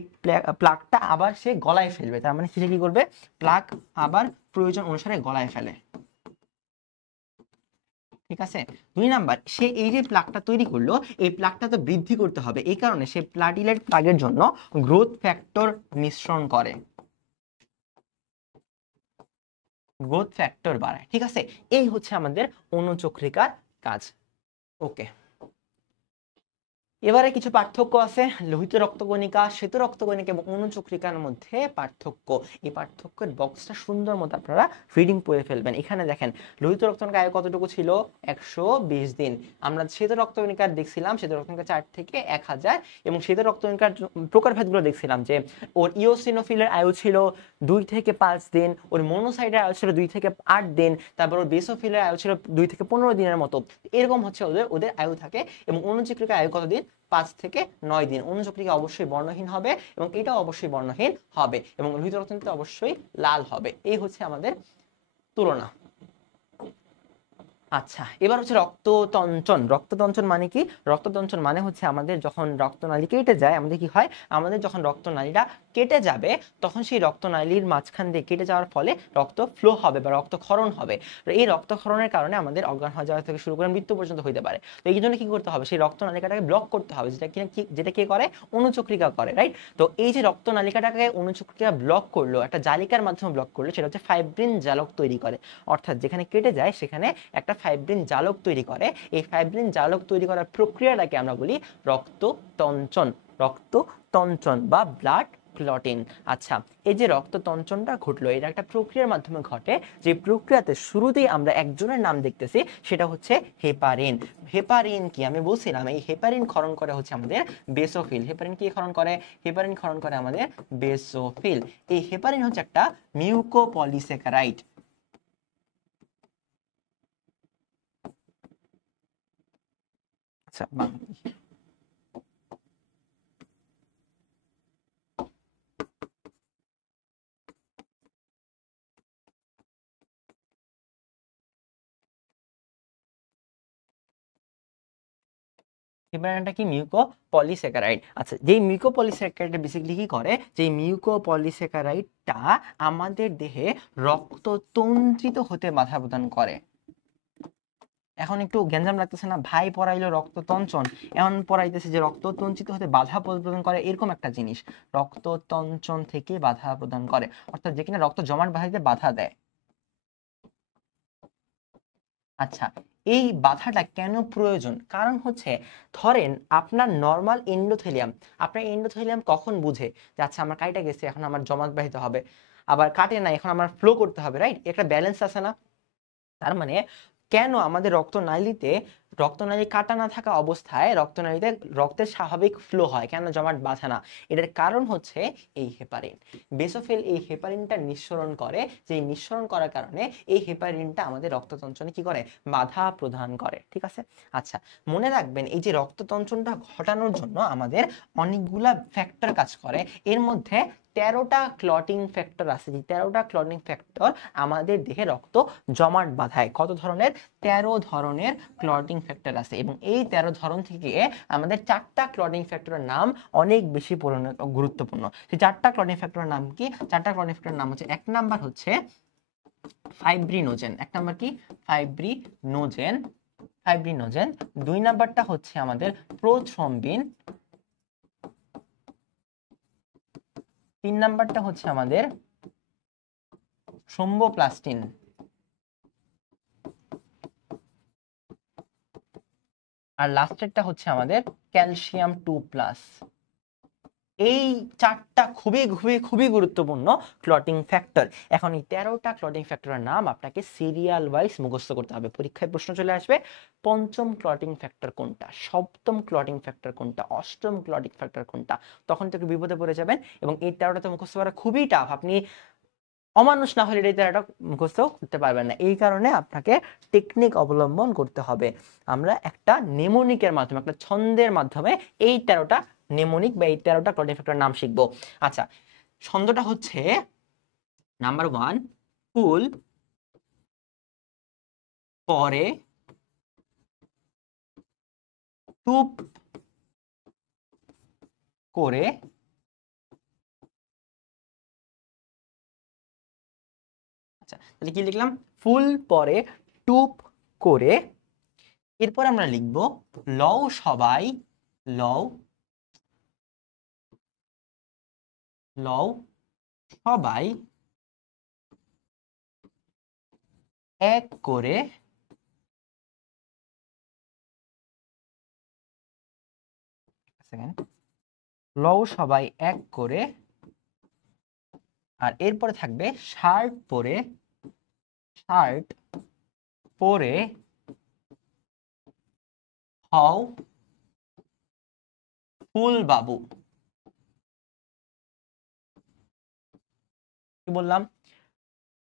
প্লাকটা আবার সে গলায় ফেলবে। তার মানে সে কি করবে? প্লাক আবার প্রয়োজন অনুসারে গলায় ফেলে, ঠিক আছে? দুই নাম্বার, সে এই যে প্লাকটা তৈরি করলো, এই প্লাকটা তো বৃদ্ধি করতে হবে, এই কারণে সে প্লাটিলেট প্লাগের জন্য গ্রোথ ফ্যাক্টর মিশ্রণ করে, গ্রোথ ফ্যাক্টর বাড়ায়, ঠিক আছে? এই হচ্ছে আমাদের অণুচক্রিকার কাজ। ওকে, এবারে কিছু পার্থক্য আছে। লোহিত রক্তকণিকা, শ্বেত রক্তকণিকা এবং অণুচক্রিকার মধ্যে পার্থক্য। এই পার্থক্যের বক্সটা সুন্দর মতো আপনারা রিডিং করে ফেলবেন। এখানে দেখেন লোহিত রক্তকণিকা আয়ু কতটুকু ছিল? 120 দিন। আমরা শ্বেত রক্তকণিকার দেখছিলাম, শ্বেত রক্তকণিকা 4 থেকে 1000, এবং শ্বেত রক্তকণিকার প্রকারভেদগুলো দেখছিলাম যে ওর ইওসিনোফিলের আয়ু ছিল 2 থেকে 5 দিন, ওর মনোসাইটের আয়ু ছিল 2 থেকে 8 দিন, তারপর ওর বেসোফিলের আয়ু ছিল 2 থেকে 15 দিনের মতো। এরকম হচ্ছে ওদের ওদের আয়ু থাকে। এবং অণুচক্রিকার আয়ু কতদিন? 5 থেকে 9 দিন। অণুচক্রিকা অবশ্যই বর্ণহীন হবে, এবং এটাও অবশ্যই বর্ণহীন হবে, এবং লোহিত রক্তকণিকা অবশ্যই লাল হবে। এই হচ্ছে আমাদের তুলনা। আচ্ছা, এবার হচ্ছে রক্ততঞ্চন। রক্ততঞ্চন মানে কি? রক্ততঞ্চন মানে হচ্ছে আমাদের যখন রক্তনালী কেটে যায়, আমাদের কি হয়? আমাদের যখন রক্তনালীটা কেটে যাবে তখন সেই রক্তনালীর মাঝখান দিয়ে কেটে যাওয়ার ফলে রক্ত ফ্লো হবে বা রক্তক্ষরণ হবে। এই রক্তক্ষরণের কারণে আমাদের অজ্ঞান হয়ে যাওয়া থেকে শুরু করে মৃত্যু পর্যন্ত হইতে পারে। তো এই জন্য কি করতে হবে? সেই রক্তনালিকাটাকে ব্লক করতে হবে, যেটা কে করে? অণুচক্রিকা করে, রাইট? তো এই যে রক্তনালিকাটাকে অণুচক্রিকা ব্লক করলো, একটা জালিকার মাধ্যমে ব্লক করলো, সেটা হচ্ছে ফাইব্রিন জালক তৈরি করে। অর্থাৎ যেখানে কেটে যায় সেখানে একটা ফাইব্রিন জালক তৈরি করে। এই ফাইব্রিন জালক তৈরি করার প্রক্রিয়াটাকে আমরা বলি রক্ততঞ্চন, রক্ততঞ্চন বা ব্লাড ক্লটিং। আচ্ছা, এই যে রক্ততঞ্চনটা ঘটলো, এটা একটা প্রক্রিয়ার মাধ্যমে ঘটে, যে প্রক্রিয়াতে শুরুতেই আমরা একজনের নাম দেখতেছি, সেটা হচ্ছে হেপারিন। হেপারিন কি? আমি বলছিলাম এই হেপারিন ক্ষরণ করে হচ্ছে আমাদের বেসোফিল। হেপারিন কি ক্ষরণ করে? হেপারিন ক্ষরণ করে আমাদের বেসোফিল। এই হেপারিন হচ্ছে একটা মিউকোপলিস্যাকারাইড। আচ্ছা, হেপারিনটা কি? মিউকোপলিস্যাকারাইড। আচ্ছা, যেই মিউকোপলিস্যাকারাইডটা বেসিক্যালি কি করে? যে মিউকোপলিস্যাকারাইডটা আমাদের দেহে রক্ত তন্ত্রিত হতে বাধা প্রদান করে। এখন একটু গ্যাঞ্জাম লাগতেছে না? ভাই পড়াইলো রক্ততঞ্চন, এমন পড়াইতেছে যে রক্ত তঞ্চিত হতে বাধা প্রদান করে, এরকম একটা জিনিস। রক্ততঞ্চন থেকে বাধা প্রদান করে, অর্থাৎ যে কিনা রক্ত জমাট বাঁধাইতে বাধা দেয়। আচ্ছা, এই বাধাটা কেন প্রয়োজন? কারণ হচ্ছে, ধরেন আপনার নর্মাল এন্ডোথেলিয়াম, আপনার এন্ডোথেলিয়াম কখন বুঝে যে আচ্ছা আমার কাইটা গেছে, এখন আমার জমাট বাহিতে হবে? আবার কাটে না, এখন আমার ফ্লো করতে হবে, রাইট? একটা ব্যালেন্স আছে না? তার মানে কেন আমাদের রক্তনালী কাটা না থাকা অবস্থায় রক্তনালীতে রক্তের স্বাভাবিক ফ্লো হয়, কেন জমাট বাঁধে না? এটার কারণ হচ্ছে এই হেপারিন। বেসোফিল এই হেপারিনটা নিঃসরণ করে, যে নিঃসরণ করার কারণে এই হেপারিনটা আমাদের রক্ততঞ্চনে কি করে? বাধা প্রদান করে, ঠিক আছে? আচ্ছা, মনে রাখবেন এই যে রক্ততঞ্চনটা ঘটানোর জন্য আমাদের অনেকগুলা ফ্যাক্টর কাজ করে। এর মধ্যে 13টা ক্লটিং ফ্যাক্টর আছে। যে 13টা ক্লটিং ফ্যাক্টর আমাদের দেহে রক্ত জমাট বাঁধায়। কত ধরনের? 13 ধরনের ক্লটিং ফ্যাক্টর আছে, এবং এই 13 ধরন থেকে আমাদের 4টা ক্লটিং ফ্যাক্টরের নাম অনেক বেশি গুরুত্বপূর্ণ। সেই 4টা ক্লটিং ফ্যাক্টরের নাম কি? 4টা ক্লটিং ফ্যাক্টরের নাম হচ্ছে, 1 নাম্বার হচ্ছে ফাইব্রিনোজেন। 1 নাম্বার কি? ফাইব্রিনোজেন। 2 নাম্বারটা হচ্ছে আমাদের প্রোথ্রম্বিন। 3 নাম্বারটা হচ্ছে আমাদের থ্রোম্বোপ্লাস্টিন। আর লাস্টেরটা হচ্ছে আমাদের ক্যালসিয়াম 2+। এই 4টা খুবই খুবই খুবই গুরুত্বপূর্ণ ক্লটিং ফ্যাক্টর। এখন এই 13টা ক্লটিং ফ্যাক্টরের নাম আপনাকে সিরিয়াল ওয়াইজ মুখস্থ করতে হবে। পরীক্ষায় প্রশ্ন চলে আসবে, পঞ্চম ক্লটিং ফ্যাক্টর কোনটা, সপ্তম ক্লটিং ফ্যাক্টর কোনটা, অষ্টম ক্লটিং ফ্যাক্টর কোনটা, তখন তো একটু বিপদে পড়ে যাবেন। এবং এই 13টাতে মুখস্থ করা খুবই টাফ, আপনি অমানুষ না হলে এই 13টা মুখস্থ করতে পারবেন না। এই কারণে আপনাকে টেকনিক অবলম্বন করতে হবে। আমরা একটা নেমোনিকের মাধ্যমে, একটা ছন্দের মাধ্যমে এই 13টা নেমোনিক বা এই 13টা ক্লটিং ফ্যাক্টরের নাম শিখবো। আচ্ছা, ছন্দটা হচ্ছে নাম্বার 1, ফুল পরে টুপ করে আচ্ছা, তাহলে কি লিখলাম? ফুল পরে টুপ করে। এরপর আমরা লিখব লও সবাই, লও লও সবাই এক করে। লও সবাই এক করে। আর এরপরে থাকবে শার্ট পরে, শার্ট পরে হও ফুল বাবু। কি বললাম?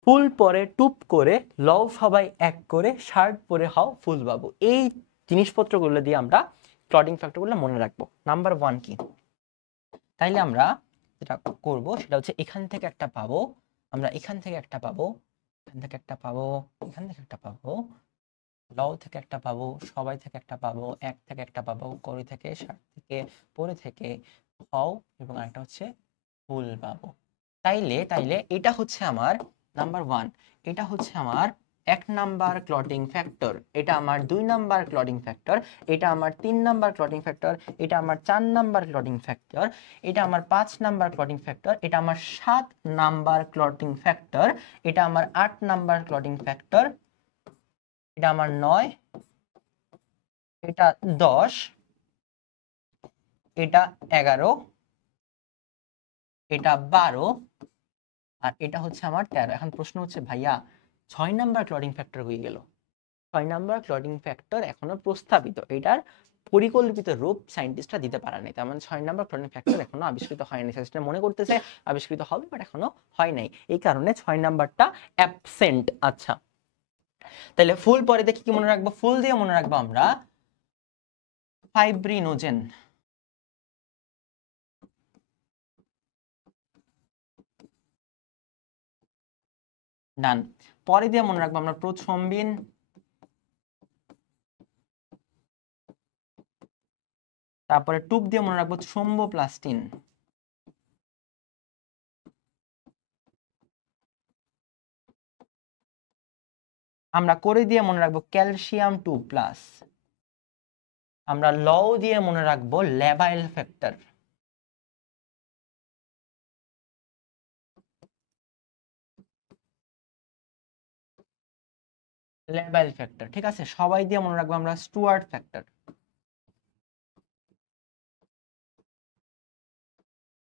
ফুল পরে টুপ করে, লও সবাই এক করে, শার্ট পরে হও ফুল বাবু। এই জিনিসপত্রগুলো দিয়ে আমরা ক্লটিং ফ্যাক্টরগুলো মনে রাখবো। নাম্বার 1 কি? তাইলে আমরা যেটা করব সেটা হচ্ছে, এখান থেকে একটা পাবো, আমরা এখান থেকে একটা পাবো, এখান থেকে একটা পাবো, এখান থেকে একটা পাবো, লও থেকে একটা পাবো, সবাই থেকে একটা পাবো, এক থেকে একটা পাবো, করি থেকে, শার্ট থেকে, পরে থেকে হও, এবং আরেকটা হচ্ছে ফুল পাবো। তাইলে তাইলে এটা হচ্ছে আমার নাম্বার 1, এটা হচ্ছে আমার 1 নাম্বার ক্লটিং ফ্যাক্টর, এটা আমার 2 নাম্বার ক্লটিং ফ্যাক্টর, এটা আমার 3 নাম্বার ক্লটিং ফ্যাক্টর, এটা আমার 4 নাম্বার ক্লটিং ফ্যাক্টর, এটা আমার 5 নাম্বার ক্লটিং ফ্যাক্টর, এটা আমার 7 নাম্বার ক্লটিং ফ্যাক্টর, এটা আমার 8 নাম্বার ক্লটিং ফ্যাক্টর, এটা আমার 9, এটা 10, এটা 11, এটা 12, আর এটা হচ্ছে আমার 13। এখন প্রশ্ন হচ্ছে, ভাইয়া 6 নাম্বার ক্লটিং ফ্যাক্টর হয়ে গেল। 6 নাম্বার ক্লটিং ফ্যাক্টর এখনো প্রস্তাবিত, এটার পরিকল্পিত রূপ সায়েন্টিস্টরা দিতে পারে নাই। তার মানে 6 নাম্বার ক্লটিং ফ্যাক্টর এখনো আবিষ্কৃত হয়নি। সায়েন্টিস্টরা মনে করতেছে আবিষ্কৃত হবে, বাট এখনো হয় নাই। এই কারণে 6 নাম্বারটা অ্যাবসেন্ট। আচ্ছা, তাহলে ফুল পরে দেখি কি মনে রাখবো? ফুল দিয়ে মনে রাখবো আমরা ফাইব্রিনোজেন। ডান। পরে দিয়ে মনে রাখবো আমরা প্রোথ্রম্বিন। তারপরে টুপ দিয়ে মনে রাখবো থ্রোম্বোপ্লাস্টিন। আমরা করে দিয়ে মনে রাখবো ক্যালসিয়াম 2+। আমরা লও দিয়ে মনে রাখবো ল্যাবাইল ফ্যাক্টর। ল্যাবাইল ফ্যাক্টর, ঠিক আছে। সবাই দিয়ে মনে রাখবো আমরা স্টুয়ার্ট ফ্যাক্টর।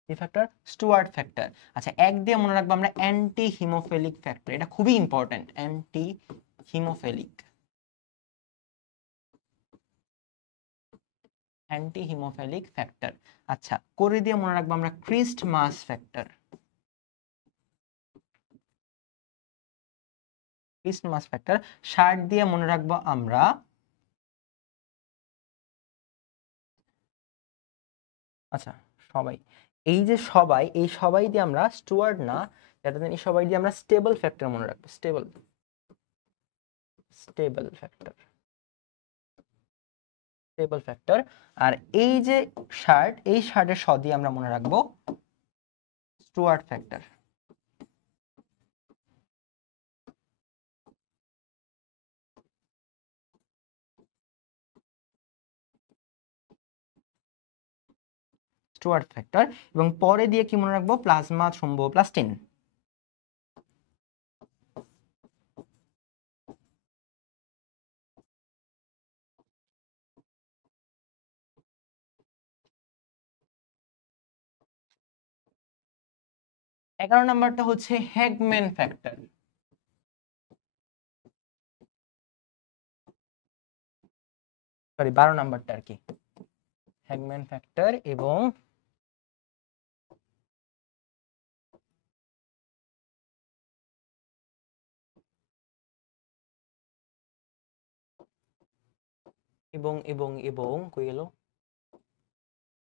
কি ফ্যাক্টর? Stuart factor. আচ্ছা, এক দিয়ে মনে রাখবো আমরা অ্যান্টি হিমোফিলিক ফ্যাক্টর, এটা খুবই important, anti haemophilic, anti haemophilic factor. আচ্ছা, করে দিয়ে মনে রাখবো আমরা ক্রিস্টমাস ফ্যাক্টর, ক্রিস্টমাস ফ্যাক্টর। 60 দিয়ে মনে রাখবো আমরা আচ্ছা সবাই, এই যে সবাই, এই সবাই দিয়ে আমরা স্টুয়ার্ট না, যাতে এই সবাই দিয়ে আমরা স্টেবল ফ্যাক্টর মনে রাখবো, stable, stable factor, stable factor. আর এই যে 60, এই 60 এর স দিয়ে আমরা মনে রাখবো স্টুয়ার্ট ফ্যাক্টর। Stuart factor. এবং পরে দিয়ে কি মনে রাখবো? Plasma thromboplastin. এগারো নাম্বারটা হচ্ছে হ্যাগম্যান ফ্যাক্টর, সরি 12 নাম্বারটা আর কি, হ্যাগম্যান ফ্যাক্টর। এবং এবং এবং এবং কই গেল,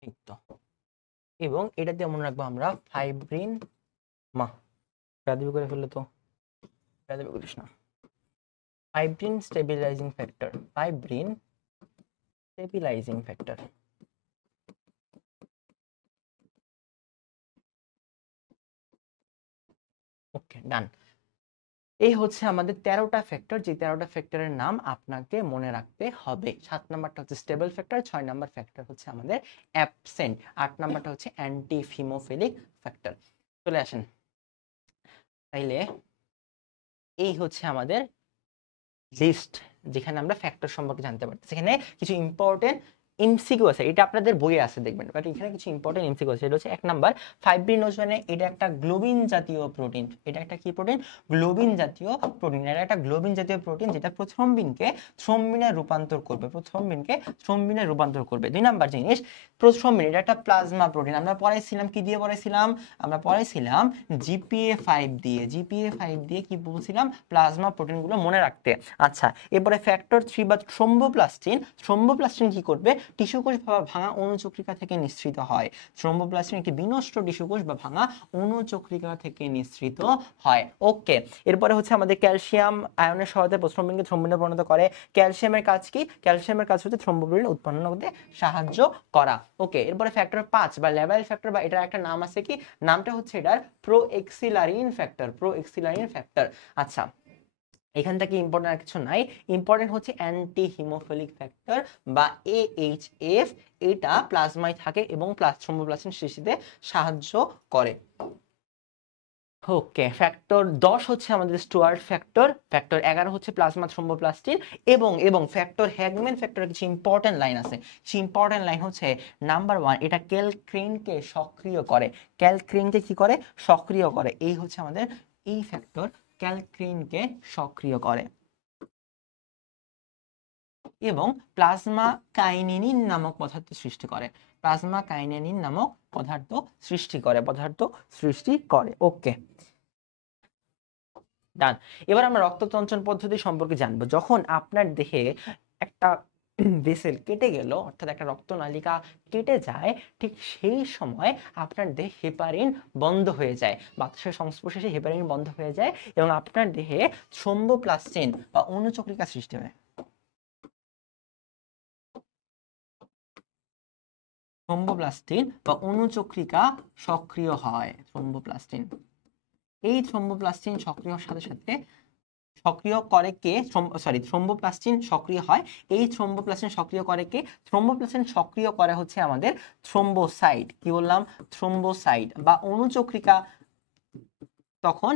এই তো। এবং এটা দিয়ে মনে রাখবো আমরা ফাইব্রিন, মা রাদিবি করে ফেললে তো, রাদিবি করিস না, fibrin stabilising factor, fibrin stabilising factor. Okay, done. এই হচ্ছে আমাদের 13টা ফ্যাক্টর, যে 13টা ফ্যাক্টরের নাম আপনাকে মনে রাখতে হবে। 7 নাম্বারটা হচ্ছে স্টেবল ফ্যাক্টর, 6 নাম্বার ফ্যাক্টর হচ্ছে আমাদের অ্যাবসেন্ট, 8 নাম্বারটা হচ্ছে অ্যান্টি হিমোফিলিক ফ্যাক্টর। চলে আসেন তাইলে, এই হচ্ছে আমাদের লিস্ট, যেখানে আমরা ফ্যাক্টর সম্পর্কে জানতে পারছি। সেখানে কিছু ইম্পর্টেন্ট এমসিকিউ আছে, এটা আপনাদের বইয়ে আছে দেখবেন, বাট এখানে কিছু ইম্পর্টেন্ট এমসিকিউ আছে। এটা হচ্ছে 1 নাম্বার, ফাইব্রিনোজেনে, এটা একটা গ্লোবিন জাতীয় প্রোটিন, এটা একটা কি প্রোটিন? গ্লোবিন জাতীয় প্রোটিন। এটা একটা গ্লোবিন জাতীয় প্রোটিন যেটা প্রথ্রম্বিনকে থ্রম্বিনে রূপান্তর করবে, প্রথ্রম্বিনকে থ্রম্বিনে রূপান্তর করবে। 2 নাম্বার জিনিস, প্রথ্রম্বিন, এটা একটা প্লাজমা প্রোটিন। আমরা পড়াইছিলাম কি দিয়ে পড়াইছিলাম? আমরা পড়াইছিলাম জিপিএ 5 দিয়ে, জিপিএ 5 দিয়ে কি বলছিলাম? প্লাজমা প্রোটিনগুলো মনে রাখতে। আচ্ছা, এরপরে ফ্যাক্টর 3 বা থ্রোম্বোপ্লাস্টিন, থ্রোম্বোপ্লাস্টিন কি করবে? টিস্যুকোষ বা ভাঙা অণুচক্রিকা থেকে নিঃসৃত হয়। থ্রোম্বোপ্লাস্টিন একটি বিনষ্ট টিস্যুকোষ বা ভাঙা অণুচক্রিকা থেকে নিঃসৃত হয়। ওকে, এরপরে হচ্ছে আমাদের ক্যালসিয়াম আয়নের সহায়তায় প্রথ্রম্বিনকে থ্রম্বিনে পরিণত করে। ক্যালসিয়ামের কাজ কি? ক্যালসিয়ামের কাজ হচ্ছে থ্রম্বোপ্লাস্টিন উৎপন্ন করতে সাহায্য করা। ওকে, এরপরে ফ্যাক্টর 5 বা লেভাইল ফ্যাক্টর, বা এটার একটা নাম আছে কি? নামটা হচ্ছে এটার প্রোএক্সিলারিন ফ্যাক্টর, প্রোএক্সিলারিন ফ্যাক্টর। আচ্ছা, এখান থেকে ইম্পর্টেন্ট আর কিছু নাই, ইম্পর্টেন্ট হচ্ছে অ্যান্টি হিমোফিলিক ফ্যাক্টর বা এএইচএফ। এটা প্লাজমায় থাকে এবং থ্রোম্বোপ্লাস্টিন সৃষ্টিতে সাহায্য করে। ওকে, ফ্যাক্টর 10 হচ্ছে আমাদের স্টুয়ার্ট ফ্যাক্টর, ফ্যাক্টর 11 হচ্ছে প্লাজমা থ্রোম্বোপ্লাস্টিন, এবং ফ্যাক্টর হ্যাগম্যান ফ্যাক্টরের কিছু ইম্পর্টেন্ট লাইন আছে। সেই ইম্পর্টেন্ট লাইন হচ্ছে নাম্বার 1, এটা ক্যালক্রিনকে সক্রিয় করে, ক্যালক্রিনকে কি করে? সক্রিয় করে। এই হচ্ছে আমাদের এই ফ্যাক্টর, ক্যালক্রিনকে সক্রিয় করে। এবং প্লাজমা কাইনেনিন নামক পদার্থ সৃষ্টি করে, প্লাজমা কাইনেনিন নামক পদার্থ সৃষ্টি করে, পদার্থ সৃষ্টি করে। ওকে, ডান। এবার আমরা রক্ততঞ্চন পদ্ধতি সম্পর্কে জানবো। যখন আপনার দেহে একটা ভেসেল কেটে গেল, অর্থাৎ একটা রক্তনালিকা কেটে যায়, ঠিক সেই সময় আপনার দেহে হেপারিন বন্ধ হয়ে যায়, বাতাসের সংস্পর্শে হেপারিন বন্ধ হয়ে যায় এবং আপনার দেহে থ্রোম্বোপ্লাস্টিন বা অণুচক্রিকা সৃষ্টি হয়। থ্রোম্বোপ্লাস্টিন বা অণুচক্রিকা সক্রিয় হয়, থ্রোম্বোপ্লাস্টিন। এই থ্রোম্বোপ্লাস্টিন সক্রিয় হওয়ার সাথে সাথে সক্রিয় করে কে? থ্রোম্বোপ্লাস্টিন সক্রিয় হয়। এই থ্রোম্বোপ্লাস্টিন সক্রিয় করে কে? থ্রোম্বোপ্লাস্টিন সক্রিয় করে হচ্ছে আমাদের থ্রোম্বোসাইট। কি বললাম? থ্রোম্বোসাইট বা অণুচক্রিকা তখন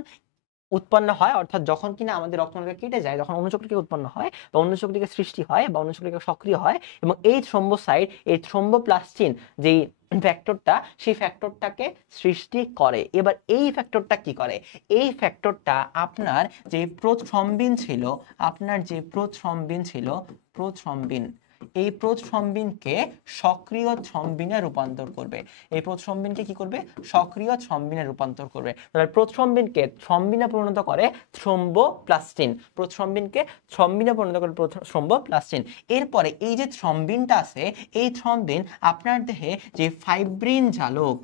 উৎপন্ন হয়, অর্থাৎ যখন কিনা আমাদের রক্তনালিকা কেটে যায়, যখন অণুচক্রিকা উৎপন্ন হয় বা অণুচক্রিকা সৃষ্টি হয় বা অণুচক্রিকা সক্রিয় হয়, এবং এই থ্রোম্বোসাইট, এই থ্রোম্বোপ্লাস্টিন যেই ফ্যাক্টরটা সেই ফ্যাক্টরটাকে সৃষ্টি করে। এবার এই ফ্যাক্টরটা কি করে, এই ফ্যাক্টরটা আপনার যে প্রথ্রম্বিন ছিল, আপনার যে প্রথ্রম্বিন ছিল, প্রথ্রম্বিন, এই প্রথ্রম্বিনকে সক্রিয় থ্রম্বিনে রূপান্তর করবে। এই প্রথ্রম্বিনকে কি করবে, সক্রিয় থ্রম্বিনে রূপান্তর করবে। তাহলে প্রথ্রম্বিনকে থ্রম্বিনে পরিণত করে থ্রম্বোপ্লাস্টিন, প্রথ্রম্বিনকে থ্রম্বিনে পরিণত করে থ্রম্বোপ্লাস্টিন। এরপরে এই যে থ্রম্বিনটা আছে, এই থ্রম্বিন আপনার দেহে যে ফাইব্রিন জালক,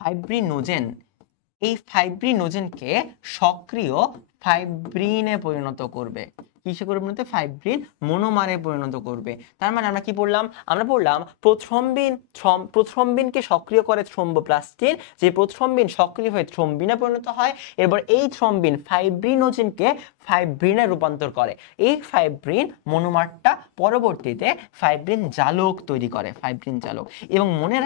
ফাইব্রিনোজেন, এই ফাইব্রিনোজেনকে সক্রিয় ফাইব্রিনে পরিণত করবে। কিসে পরিণত, ফাইব্রিন মনোমারে পরিণত করবে। তার মানে আমরা কি পড়লাম, আমরা পড়লাম প্রথ্রম্বিনকে সক্রিয় করে থ্রম্বোপ্লাস্টিন, যে প্রথ্রম্বিন সক্রিয় হয়ে থ্রম্বিনে পরিণত হয়। এরপর এই থ্রম্বিন ফাইব্রিনোজেনকে ফাইব্রিনে রূপান্তর করে। এই ফাইব্রিন মনোমারটা পরবর্তীতে ফাইব্রিন জালক তৈরি করে, ফাইব্রিন জালক। এবং মনে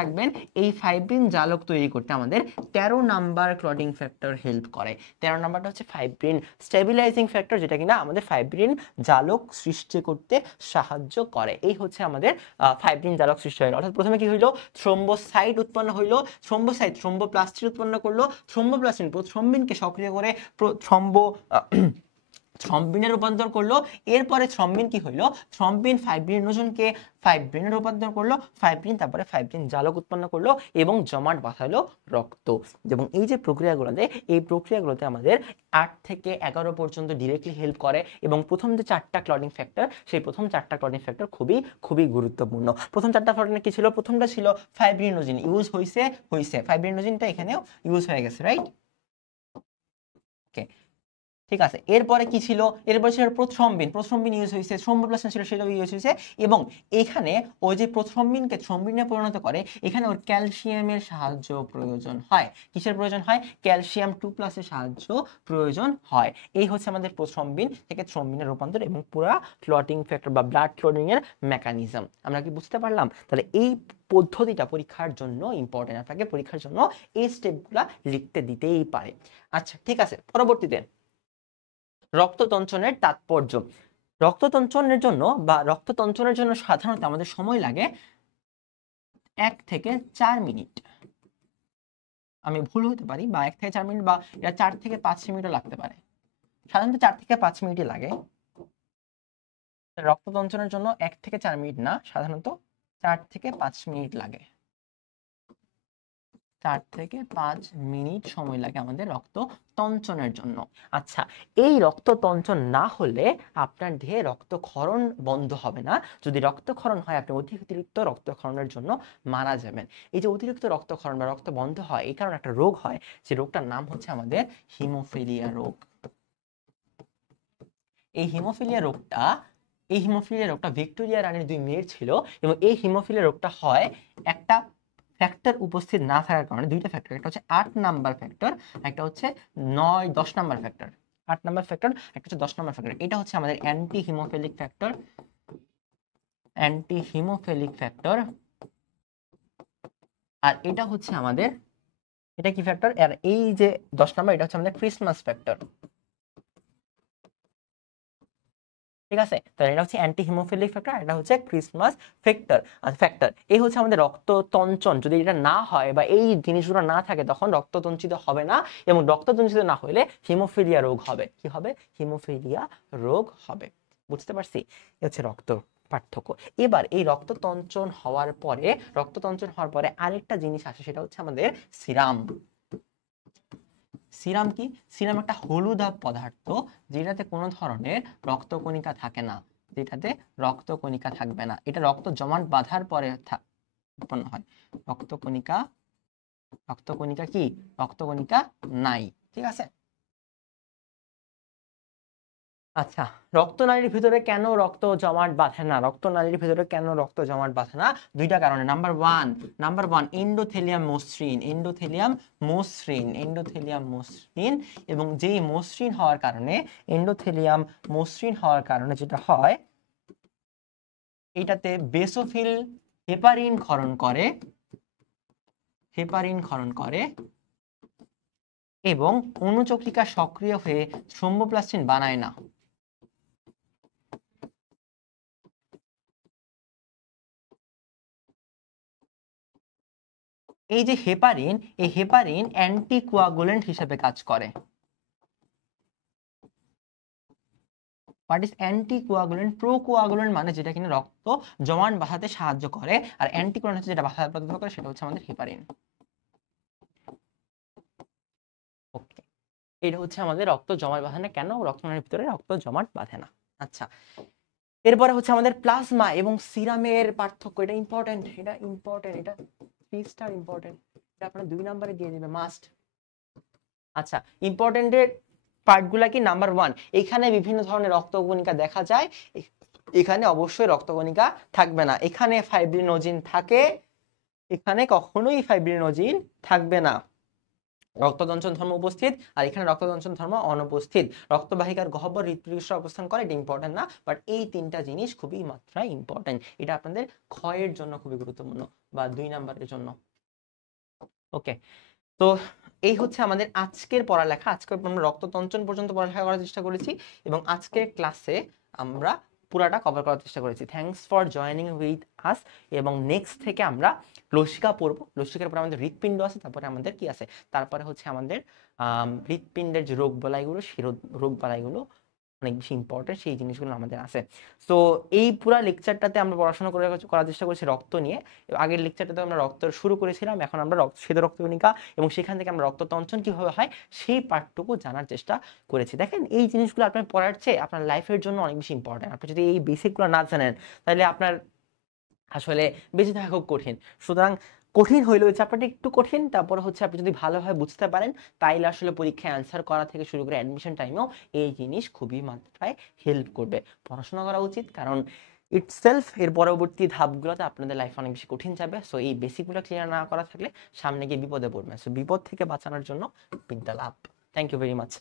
রাখবেন, এই ফাইব্রিন জালক তৈরি করতে আমাদের 13 নাম্বার ক্লটিং ফ্যাক্টর হেল্প করে। 13 নাম্বারটা হচ্ছে ফাইব্রিন স্টেবিলাইজিং ফ্যাক্টর, যেটা কিনা আমাদের ফাইব্রিন জালক সৃষ্টি করতে সাহায্য করে। এই হচ্ছে আমাদের ফাইব্রিন জালক সৃষ্টি হয়। অর্থাৎ প্রথমে কি হইলো, থ্রম্বোসাইট উৎপন্ন হইলো, থ্রম্বোসাইট থ্রম্বোপ্লাস্টিন উৎপন্ন করলো, থ্রম্বোপ্লাস্টিন থ্রম্বিনকে সক্রিয় করে থ্রম্বিনে রূপান্তর করলো। এরপরে থ্রম্বিন কি হইলো, থ্রম্বিন ফাইব্রিনোজেনকে ফাইব্রিনে রূপান্তর করলো, ফাইব্রিন তারপরে ফাইব্রিন জালক উৎপন্ন করলো এবং জমাট বাঁধালো রক্ত। এবং এই যে প্রক্রিয়াগুলোতে আমাদের 8 থেকে 11 পর্যন্ত ডিরেক্টলি হেল্প করে। এবং প্রথম যে 4টা ক্লটিং ফ্যাক্টর, সেই প্রথম 4টা ক্লটিং ফ্যাক্টর খুবই গুরুত্বপূর্ণ। প্রথম 4টা ফ্যাক্টর কি ছিল, প্রথমটা ছিল ফাইব্রিনোজেন, ইউজ হইছে, ফাইব্রিনোজেনটা এখানেও ইউজ হয়ে গেছে, রাইট? ওকে, ঠিক আছে। এরপরে কি ছিল, এরপরে ছিল প্রথ্রম্বিন ইউজ হয়েছে, থ্রম্বোপ্লাস্টিন ছিল সেটাও ইউজ হয়েছে। এবং এখানে ওই যে প্রথ্রম্বিনকে থ্রম্বিনে পরিণত করে, এখানে ওর ক্যালসিয়ামের সাহায্য প্রয়োজন হয়। কিসের প্রয়োজন হয়, ক্যালসিয়াম 2+ এর সাহায্য প্রয়োজন হয়। এই হচ্ছে আমাদের প্রথ্রম্বিন থেকে থ্রম্বিনের রূপান্তর এবং পুরো ক্লটিং ফ্যাক্টর বা ব্লাড ক্লটিং এর মেকানিজম। আমরা কি বুঝতে পারলাম? তাহলে এই পদ্ধতিটা পরীক্ষার জন্য ইম্পর্টেন্ট, আপনাকে পরীক্ষার জন্য এই স্টেপগুলা লিখতে দিতেই পারে। আচ্ছা, ঠিক আছে। পরবর্তীতে রক্ততঞ্চনের তাৎপর্য। রক্ততঞ্চনের জন্য সাধারণত আমাদের সময় লাগে 1 থেকে 4 মিনিট। আমি ভুল হতে পারি, বা 1 থেকে 4 মিনিট, বা এটা 4 থেকে 5 মিনিটও লাগতে পারে। সাধারণত 4 থেকে 5 মিনিটই লাগে। রক্ততঞ্চনের জন্য 1 থেকে 4 মিনিট না, সাধারণত 4 থেকে 5 মিনিট লাগে। 4 থেকে 5 মিনিট সময় লাগে আমাদের রক্ত তঞ্চনের জন্য। আচ্ছা, এই রক্ততঞ্চন না হলে আপনার দেহে রক্তক্ষরণ বন্ধ হবে না। যদি রক্তক্ষরণ হয়, আপনি অতিরিক্ত রক্তক্ষরণের জন্য মারা যাবেন। এই যে অতিরিক্ত রক্তক্ষরণ বা রক্ত বন্ধ হয়, এই কারণে একটা রোগ হয়, যে রোগটার নাম হচ্ছে আমাদের হিমোফিলিয়া রোগ। এই হিমোফিলিয়া রোগটা ভিক্টোরিয়া রানীর 2 মেয়ের ছিল। এবং এই হিমোফিলিয়া রোগটা হয় একটা ফ্যাক্টর উপস্থিত না থাকার কারণে। 2টা ফ্যাক্টর, একটা হচ্ছে 8 নাম্বার ফ্যাক্টর, একটা হচ্ছে 9-10 নাম্বার ফ্যাক্টর। 8 নাম্বার ফ্যাক্টর, একটা হচ্ছে 10 নাম্বার ফ্যাক্টর। এটা হচ্ছে আমাদের অ্যান্টি হিমোফিলিক ফ্যাক্টর। আর এটা হচ্ছে আমাদের, এটা কি ফ্যাক্টর, আর এই যে 10 নাম্বার, এটা হচ্ছে আমাদের ক্রিসমাস ফ্যাক্টর। ঠিক আছে, তাহলে এটা হচ্ছে অ্যান্টি হিমোফিলিক ফ্যাক্টর, এটা হচ্ছে ক্রিসমাস ফ্যাক্টর। এই হচ্ছে আমাদের রক্ততঞ্চন। যদি এটা না হয় বা এই জিনিসগুলো না থাকে, তখন রক্ততঞ্চিত হবে না, এবং রক্ততঞ্চিত না হলে হিমোফিলিয়া রোগ হবে। কি হবে, হিমোফিলিয়া রোগ হবে। বুঝতে পারছি? এ হচ্ছে রক্ত পার্থক্য। এবার এই রক্ততঞ্চন হওয়ার পরে আরেকটা জিনিস আসে, সেটা হচ্ছে আমাদের সিরাম। সিরাম কি, সিরাম একটা হলুদাভ পদার্থ, যেটাতে কোনো ধরনের রক্তকণিকা থাকে না, থাকবে না। এটা রক্ত জমাট বাঁধার পরে উৎপন্ন হয়। রক্তকণিকা নাই। ঠিক আছে। আচ্ছা, রক্তনালীর ভিতরে কেন রক্ত জমাট বাঁধে না? দুইটা কারণে। নাম্বার ওয়ান এন্ডোথেলিয়াম মসৃণ। এবং যেই মসৃণ হওয়ার কারণে যেটা হয়, এটাতে বেসোফিল হেপারিন ক্ষরণ করে এবং অণুচক্রিকা সক্রিয় হয়ে থ্রম্বোপ্লাস্টিন বানায় না। এই যে হেপারিন, এই হেপারিন অ্যান্টিকোয়াগুলেন্ট হিসেবে কাজ করে। What is anticoagulant? প্রোকোয়াগুলেন্ট মানে যেটা কিনা রক্ত জমাট বাঁধাতে সাহায্য করে, আর অ্যান্টিকোয়াগুলেন্ট হচ্ছে যেটা বাধা প্রতিরোধ করে, সেটা হচ্ছে আমাদের হেপারিন। ওকে, এটা হচ্ছে আমাদের রক্ত জমাট বাঁধে না। কেন? রক্তনালীর ভিতরে রক্ত জমাট বাঁধে না। আচ্ছা, এরপরে হচ্ছে আমাদের প্লাজমা এবং সিরামের পার্থক্য। এটা ইম্পর্টেন্ট, এটা ইম্পর্টেন্ট, এটা 3 স্টার ইম্পর্টেন্ট। এটা আপনারা 2 নম্বরে দিয়ে দিবে মাস্ট। আচ্ছা, ইম্পর্টেন্টের পার্টগুলা কি? নাম্বার 1, এখানে বিভিন্ন ধরনের রক্তকণিকা দেখা যায়। এখানে অবশ্যই রক্তকণিকা থাকবে না। এখানে ফাইব্রিনোজেন থাকে, এখানে কখনোই ফাইব্রিনোজেন থাকবে না। রক্তদঞ্চন ধর্ম উপস্থিত, আর এখানে রক্তদঞ্চন ধর্ম অনুপস্থিত। রক্তবাহিকার গহ্বর হৃৎপিণ্ডে অবস্থান করে, এটা ইম্পর্টেন্ট না, বাট এই 3টা জিনিস খুবই মাত্রায় ইম্পর্টেন্ট। এটা আপনাদের ক্ষয়ের জন্য খুবই গুরুত্বপূর্ণ, বা 2 নম্বরের জন্য। ওকে, তো এই হচ্ছে আমাদের আজকের পড়ালেখা। আজকে আমরা রক্ততঞ্চন পর্যন্ত পড়ালেখা করার চেষ্টা করেছি, এবং আজকের ক্লাসে আমরা পুরাটা কভার করার চেষ্টা করেছি। Thanks for joining with us. এবং নেক্সট থেকে আমরা লসিকা পড়বো। লসিকার পরে আমাদের হৃৎপিণ্ড আছে, তারপরে আমাদের কি আছে, তারপরে হচ্ছে আমাদের হৃৎপিণ্ডের যে রোগ বালাইগুলো, সেই রোগ বালাইগুলো অনেক বেশি ইম্পর্টেন্ট, সেই জিনিসগুলো আমাদের আছে। সো এই পুরো লেকচারটাতে আমরা পড়াশোনা করার চেষ্টা করেছি রক্ত নিয়ে। আগের লেকচারটাতে আমরা রক্ত শুরু করেছিলাম, এখন আমরা শ্বেত রক্তকণিকা এবং সেখান থেকে আমরা রক্ততঞ্চন কিভাবে হয় সেই পার্টটুকু জানার চেষ্টা করেছি। দেখেন, এই জিনিসগুলো আপনার পড়ার চেয়ে আপনার লাইফের জন্য অনেক বেশি ইম্পর্টেন্ট। আপনি যদি এই বেসিকগুলো না জানেন, তাহলে আপনার আসলে বেঁচে থাকা খুব কঠিন। সুতরাং কঠিন হইলেও চ্যাপ্টারটা একটু কঠিন, তারপর হচ্ছে আপনি যদি ভালোভাবে বুঝতে পারেন, তাইলে আসলে পরীক্ষায় অ্যান্সার করা থেকে শুরু করে অ্যাডমিশন টাইমেও এই জিনিস খুবই মাত্রায় হেল্প করবে। পড়াশোনা করা উচিত, কারণ ইটসেলফ এর পরবর্তী ধাপগুলোতে আপনাদের লাইফ অনেক বেশি কঠিন যাবে। সো এই বেসিকগুলো ক্লিয়ার না করা থাকলে সামনে গিয়ে বিপদে পড়বে। সো বিপদ থেকে বাঁচানোর জন্য বিদ্যা লাভ। Thank you very much.